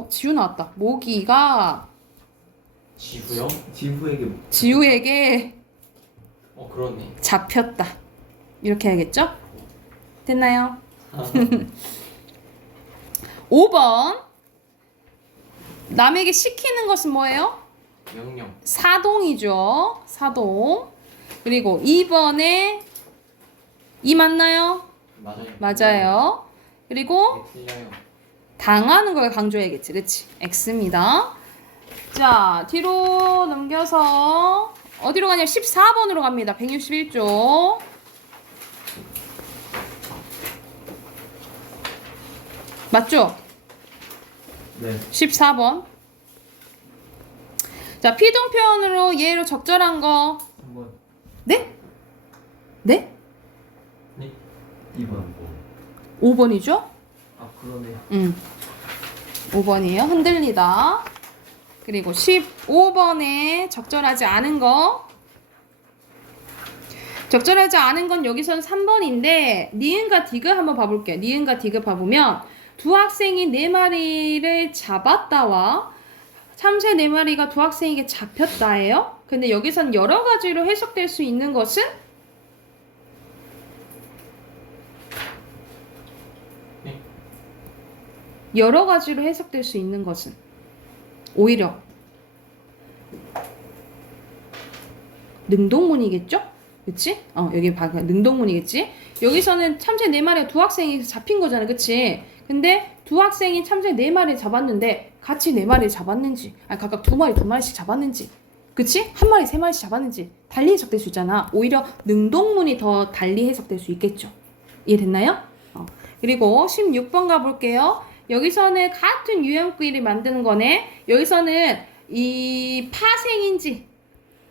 지우 나왔다. 모기가 지구요? 지후에게 지우에게 그러네. 잡혔다. 이렇게 해야겠죠? 됐나요? 5번. 남에게 시키는 것은 뭐예요? 명령. 사동이죠. 사동. 그리고 2번에 이 맞나요? 맞아요. 맞아요. 그리고 틀려요. 당하는 걸 강조해야겠지. 그치? X입니다. 자, 뒤로 넘겨서 어디로 가냐면 14번으로 갑니다. 161쪽. 맞죠? 네. 14번. 자, 피동 표현으로 예로 적절한 거. 3번. 네? 네? 네. 2번. 5번이죠? 아 그러네. 5번이에요. 흔들리다. 그리고 15번에 적절하지 않은 거. 적절하지 않은 건 여기서는 3번인데 니은과 디귿 한번 봐볼게요. 니은과 디귿 봐보면 두 학생이 4마리를 잡았다와 참새 4마리가 두 학생에게 잡혔다예요. 근데 여기선 여러 가지로 해석될 수 있는 것은 네. 여러 가지로 해석될 수 있는 것은 오히려 능동문이겠죠? 그치? 여기 봐. 능동문이겠지? 여기서는 참새 4마리가 두 학생이 잡힌 거잖아. 그치? 근데 두 학생이 참새 4마리 잡았는데 같이 4마리 잡았는지 각각 2마리씩 잡았는지 그치? 한 마리 3마리씩 잡았는지 달리 해석될 수 있잖아. 오히려 능동문이 더 달리 해석될 수 있겠죠. 이해됐나요? 그리고 16번 가볼게요. 여기서는 같은 유형끼리 만드는 거네. 여기서는 이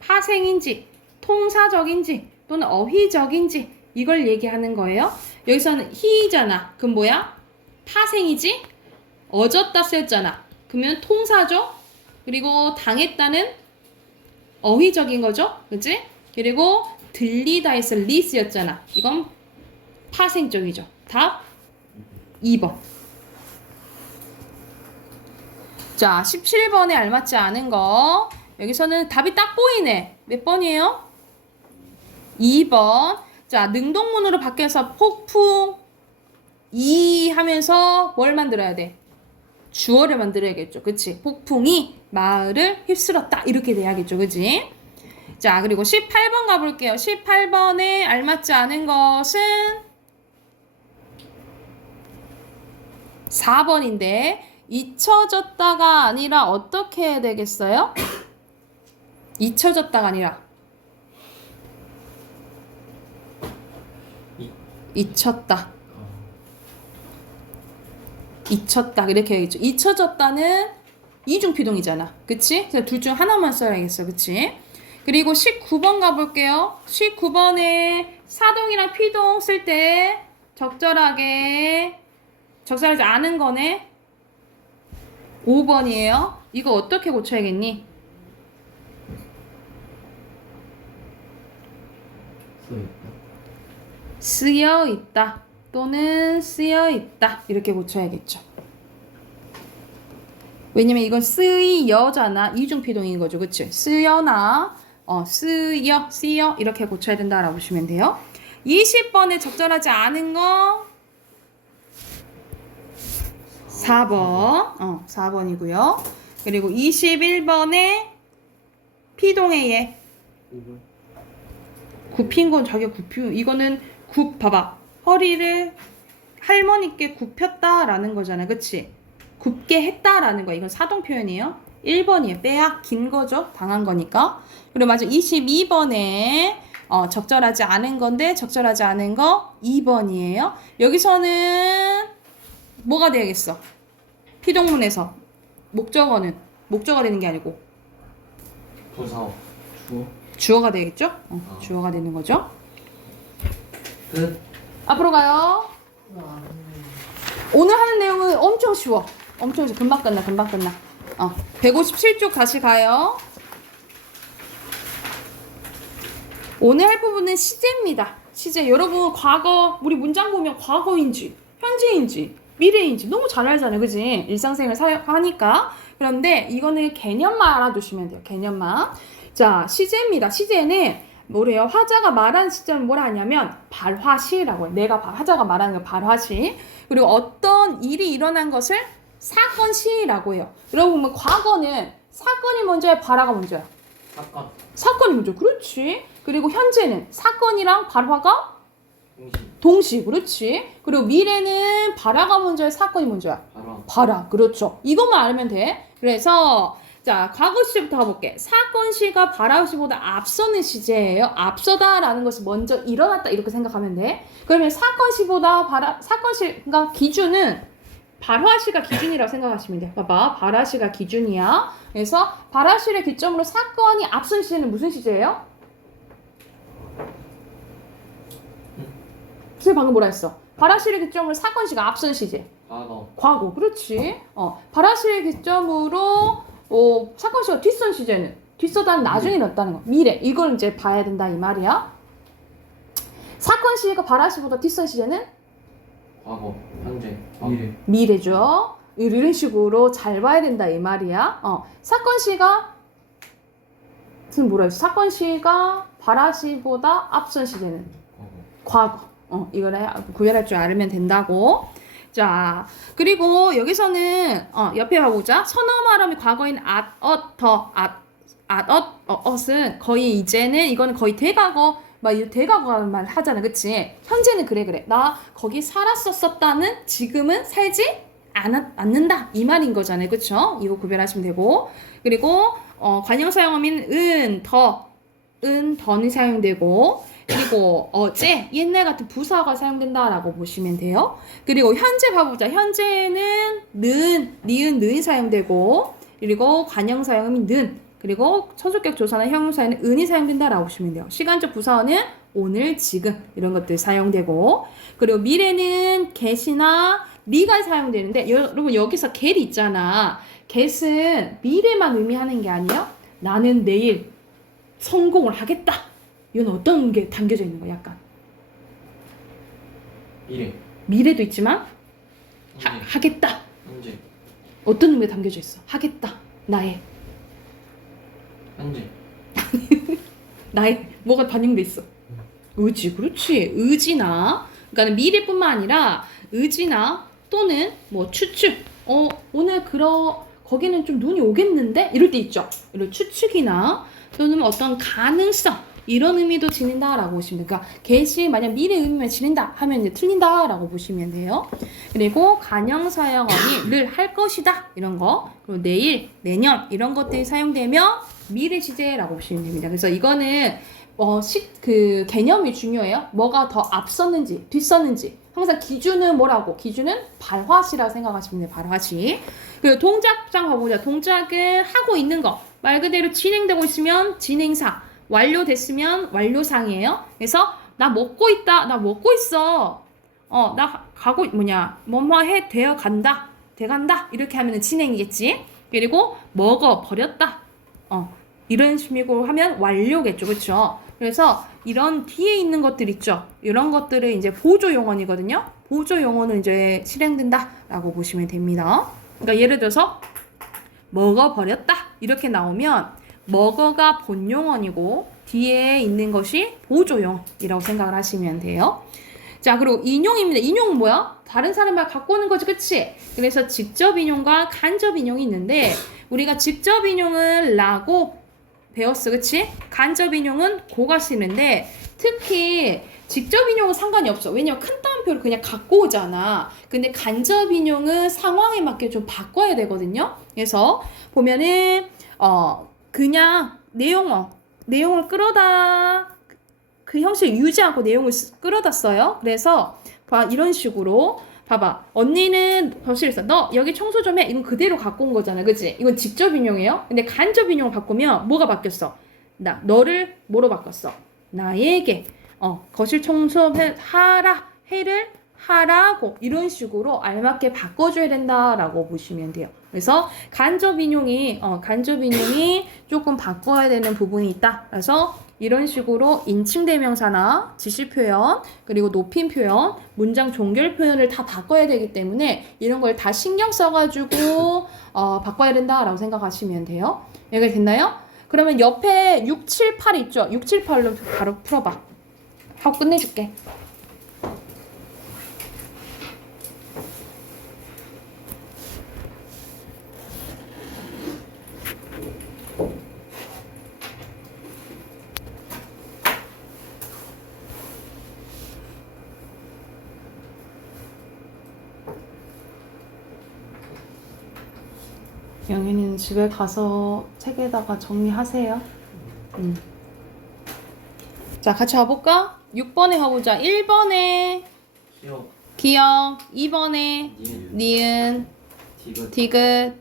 파생인지 통사적인지 또는 어휘적인지 이걸 얘기하는 거예요. 여기서는 히잖아. 그럼 뭐야? 파생이지? 어졌다 쓰였잖아. 그러면 통사죠? 그리고 당했다는 어휘적인 거죠? 그치? 그리고 들리다 해서 리 쓰였잖아. 이건 파생적이죠. 답 2번. 자, 17번에 알맞지 않은 거. 여기서는 답이 딱 보이네. 몇 번이에요? 2번. 자, 능동문으로 바뀌어서 폭풍 이 하면서 뭘 만들어야 돼? 주어를 만들어야겠죠. 그치? 폭풍이 마을을 휩쓸었다. 이렇게 돼야겠죠. 그치? 자, 그리고 18번 가볼게요. 18번에 알맞지 않은 것은 4번인데 잊혀졌다가 아니라 어떻게 해야 되겠어요? 잊혀졌다가 아니라 잊혔다. 잊혔다. 이렇게 해야겠죠. 잊혀졌다는 이중피동이잖아. 그치? 그래서 둘 중 하나만 써야겠어. 그치? 그리고 19번 가볼게요. 19번에 사동이랑 피동 쓸 때 적절하지 않은 거네. 5번이에요. 이거 어떻게 고쳐야겠니? 쓰여 있다 또는 쓰여 있다 이렇게 고쳐야겠죠. 왜냐면 이건 쓰여잖아. 이중피동인 거죠. 그치? 쓰여나 쓰여 이렇게 고쳐야 된다라고 보시면 돼요. 20번에 적절하지 않은 거 4번 4번이고요. 그리고 21번에 피동의 예 5번. 굽힌 건 자기가 이거는 봐봐. 허리를 할머니께 굽혔다라는 거잖아. 그치? 굽게 했다라는 거야. 이건 사동 표현이에요. 1번이에요. 빼야 긴 거죠. 당한 거니까. 그리고 맞아. 22번에 적절하지 않은 건데 적절하지 않은 거 2번이에요. 여기서는 뭐가 돼야겠어? 피동문에서 목적어가 되는 게 아니고 부사. 주어. 주어가 되겠죠? 주어가 되는 거죠. 끝. 앞으로 가요. 오늘 하는 내용은 엄청 쉬워. 엄청 쉬워. 금방 끝나. 157쪽 다시 가요. 오늘 할 부분은 시제입니다. 시제. 여러분 과거 우리 문장 보면 과거인지 현재인지 미래인지 너무 잘 알잖아요. 그지? 일상생활 사용하니까. 그런데 이거는 개념만 알아두시면 돼요. 개념만. 자, 시제입니다. 시제는 뭐래요? 화자가 말하는 시제는 뭐라 하냐면 발화시라고 해요. 화자가 말하는 거 발화시. 그리고 어떤 일이 일어난 것을 사건시라고 해요. 여러분 보면 과거는 사건이 먼저야, 발화가 먼저야? 사건. 사건이 먼저. 그렇지. 그리고 현재는 사건이랑 발화가 동시. 동시. 그렇지. 그리고 미래는 발화가 먼저야, 사건이 먼저야? 발화. 발화. 그렇죠. 이것만 알면 돼. 그래서 자, 과거 시제부터 가볼게. 사건 시가 발화 시보다 앞서는 시제예요. 앞서다라는 것이 먼저 일어났다 이렇게 생각하면 돼. 그러면 사건 시보다 사건 시, 그러니까 기준은 발화 시가 기준이라고 생각하시면 돼. 봐봐, 발화 시가 기준이야. 그래서 발화 시를 기점으로 사건이 앞선 시제는 무슨 시제예요? 선생님 방금 뭐라 했어? 발화 시를 기점으로 사건 시가 앞선 시제. 과거. 그렇지. 발화 시를 기점으로 사건 시가 뒷선 시제는 뒷서다는 나중에 났다는 거. 미래. 이걸 이제 봐야 된다 이 말이야. 사건 시가 발화 시보다 뒷선 시제는 과거. 현재. 미래. 미래죠. 이런 식으로 잘 봐야 된다 이 말이야. 사건 시가 무슨 뭐라 했어? 사건 시가 발화 시보다 앞선 시제는 과거. 이걸 구별할 줄 알면 된다고. 자, 그리고 여기서는 옆에 봐보자. 선어 말함이 과거인 at은 거의 이제는 이거는 거의 대과거 막 이 대과거 말 하잖아, 그치? 현재는 그래. 나 거기 살았었다는 지금은 살지 않는다 이 말인 거잖아요, 그쵸? 이거 구별하시면 되고. 그리고 관형 사용어민 더는 사용되고. 그리고 어제 옛날 같은 부사가 사용된다라고 보시면 돼요. 그리고 현재 봐보자. 현재는 니은 사용되고, 그리고 관형 사용은 는, 그리고 서술격 조사나 형용사에는 은이 사용된다라고 보시면 돼요. 시간적 부사어는 오늘, 지금 이런 것들 사용되고, 그리고 미래는 get이나 리가 사용되는데 여러분 여기서 get 있잖아. get은 미래만 의미하는 게 아니에요. 나는 내일 성공을 하겠다. 이건 어떤 게 담겨져 있는 거야, 약간? 미래. 미래도 있지만 하겠다. 현재. 어떤 의미가 담겨져 있어? 하겠다. 나의 뭐가 반영돼 있어? 의지. 그렇지. 의지나 그러니까 미래뿐만 아니라 의지나 또는 뭐 추측. 오늘 거기는 좀 눈이 오겠는데? 이럴 때 있죠. 이런 추측이나 또는 어떤 가능성 이런 의미도 지닌다라고 보시면 돼요. 그러니까 get이 만약 미래 의미만 지닌다 하면 이제 틀린다라고 보시면 돼요. 그리고 관형 사용어미를 할 것이다 이런 거, 그리고 내일, 내년 이런 것들이 사용되면 미래 시제라고 보시면 됩니다. 그래서 이거는 그 개념이 중요해요. 뭐가 더 앞섰는지 뒤섰는지. 항상 기준은 뭐라고? 기준은 발화시라고 생각하시면 돼요. 발화시. 그리고 동작장 가보자. 동작은 하고 있는 거. 말 그대로 진행되고 있으면 진행사. 완료됐으면 완료상이에요. 그래서 나 먹고 있다. 나 먹고 있어. 나 가고 뭐해 되어 간다. 돼간다. 이렇게 하면 진행이겠지. 그리고 먹어 버렸다. 이런 식으로 하면 완료겠죠. 그렇죠? 그래서 이런 뒤에 있는 것들 있죠. 이런 것들은 이제 보조 용언이거든요. 보조 용언은 이제 실행된다라고 보시면 됩니다. 그러니까 예를 들어서 먹어 버렸다. 이렇게 나오면 먹어가 본용언이고 뒤에 있는 것이 보조용이라고 생각을 하시면 돼요. 자, 그리고 인용입니다. 인용은 뭐야? 다른 사람이 갖고 오는 거지, 그치? 그래서 직접 인용과 간접 인용이 있는데 우리가 직접 인용은 라고 배웠어, 그치? 간접 인용은 고가 쓰는데 특히 직접 인용은 상관이 없어. 왜냐면 큰 따옴표를 그냥 갖고 오잖아. 근데 간접 인용은 상황에 맞게 좀 바꿔야 되거든요. 그래서 보면은 그냥 내용을 끌어다 그 형식을 유지하고 내용을 끌어다 써요. 그래서 이런 식으로 봐봐. 언니는 거실에서 너 여기 청소 좀 해. 이건 그대로 갖고 온 거잖아. 그치? 이건 직접 인용이에요. 근데 간접 인용을 바꾸면 뭐가 바뀌었어? 너를 뭐로 바꿨어? 나에게 거실 청소하라. 해를 하라고 이런 식으로 알맞게 바꿔줘야 된다라고 보시면 돼요. 그래서 간접 인용이 조금 바꿔야 되는 부분이 있다. 그래서 이런 식으로 인칭 대명사나 지시 표현 그리고 높임 표현, 문장 종결 표현을 다 바꿔야 되기 때문에 이런 걸 다 신경 써가지고 바꿔야 된다라고 생각하시면 돼요. 여기가 됐나요? 그러면 옆에 6, 7, 8 있죠? 6, 7, 8로 바로 풀어봐. 하고 끝내줄게. 영현이는 집에 가서 책에다가 정리하세요. 자, 같이 가볼까? 6번에 가보자. 1번에 기억 기억, 2번에 니은, 디귿 디귿,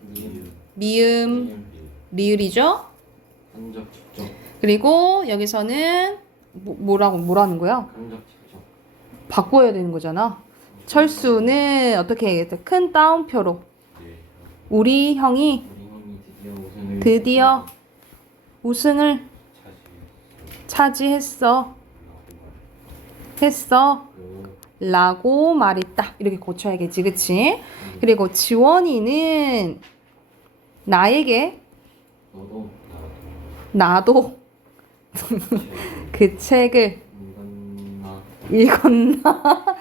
미음, 리을이죠? 간접 직접 그리고 여기서는 뭐라는 거야? 간접 직접 바꿔야 되는 거잖아. 철수는 어떻게 해야겠다? 큰 따옴표로 우리 형이 우리 형이 드디어 우승을 차지했어 라고 말했다. 이렇게 고쳐야겠지, 그치? 그리고 지원이는 나에게 너도 나도 그 책을 읽었나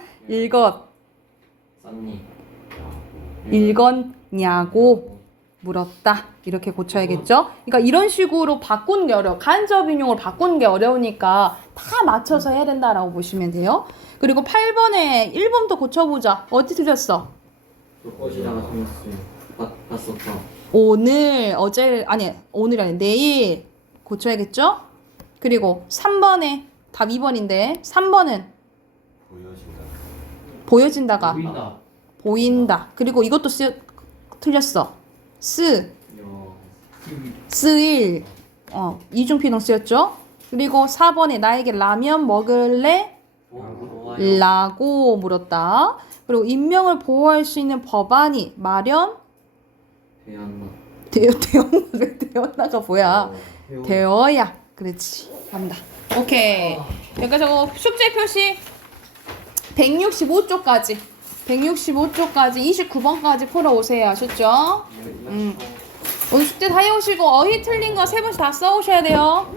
쌌니 읽었냐고 물었다. 이렇게 고쳐야겠죠? 그러니까 이런 식으로 바꾸는 게 어려워. 간접 인용을 바꾸는 게 어려우니까 다 맞춰서 해야 된다라고 보시면 돼요. 그리고 8번에 1번부터 고쳐보자. 어디 틀렸어? 꽃이다가 생겼어요 봤었다 오늘이 아니 내일 고쳐야겠죠? 그리고 3번에 답 2번인데 3번은 보여진다가 보인다. 그리고 이것도 틀렸어. 쓰일 이중피동 쓰였죠? 그리고 4번에 나에게 라면 먹을래? 라고 물었다. 그리고 인명을 보호할 수 있는 법안이 마련? 되었나가 뭐야? 되어야. 그렇지. 갑니다. 오케이. 여기까지 하고 숙제 표시 165쪽까지 29번까지 풀어오세요. 아셨죠? 오늘 숙제 다 해오시고 어휘 틀린 거 3번씩 다 써오셔야 돼요.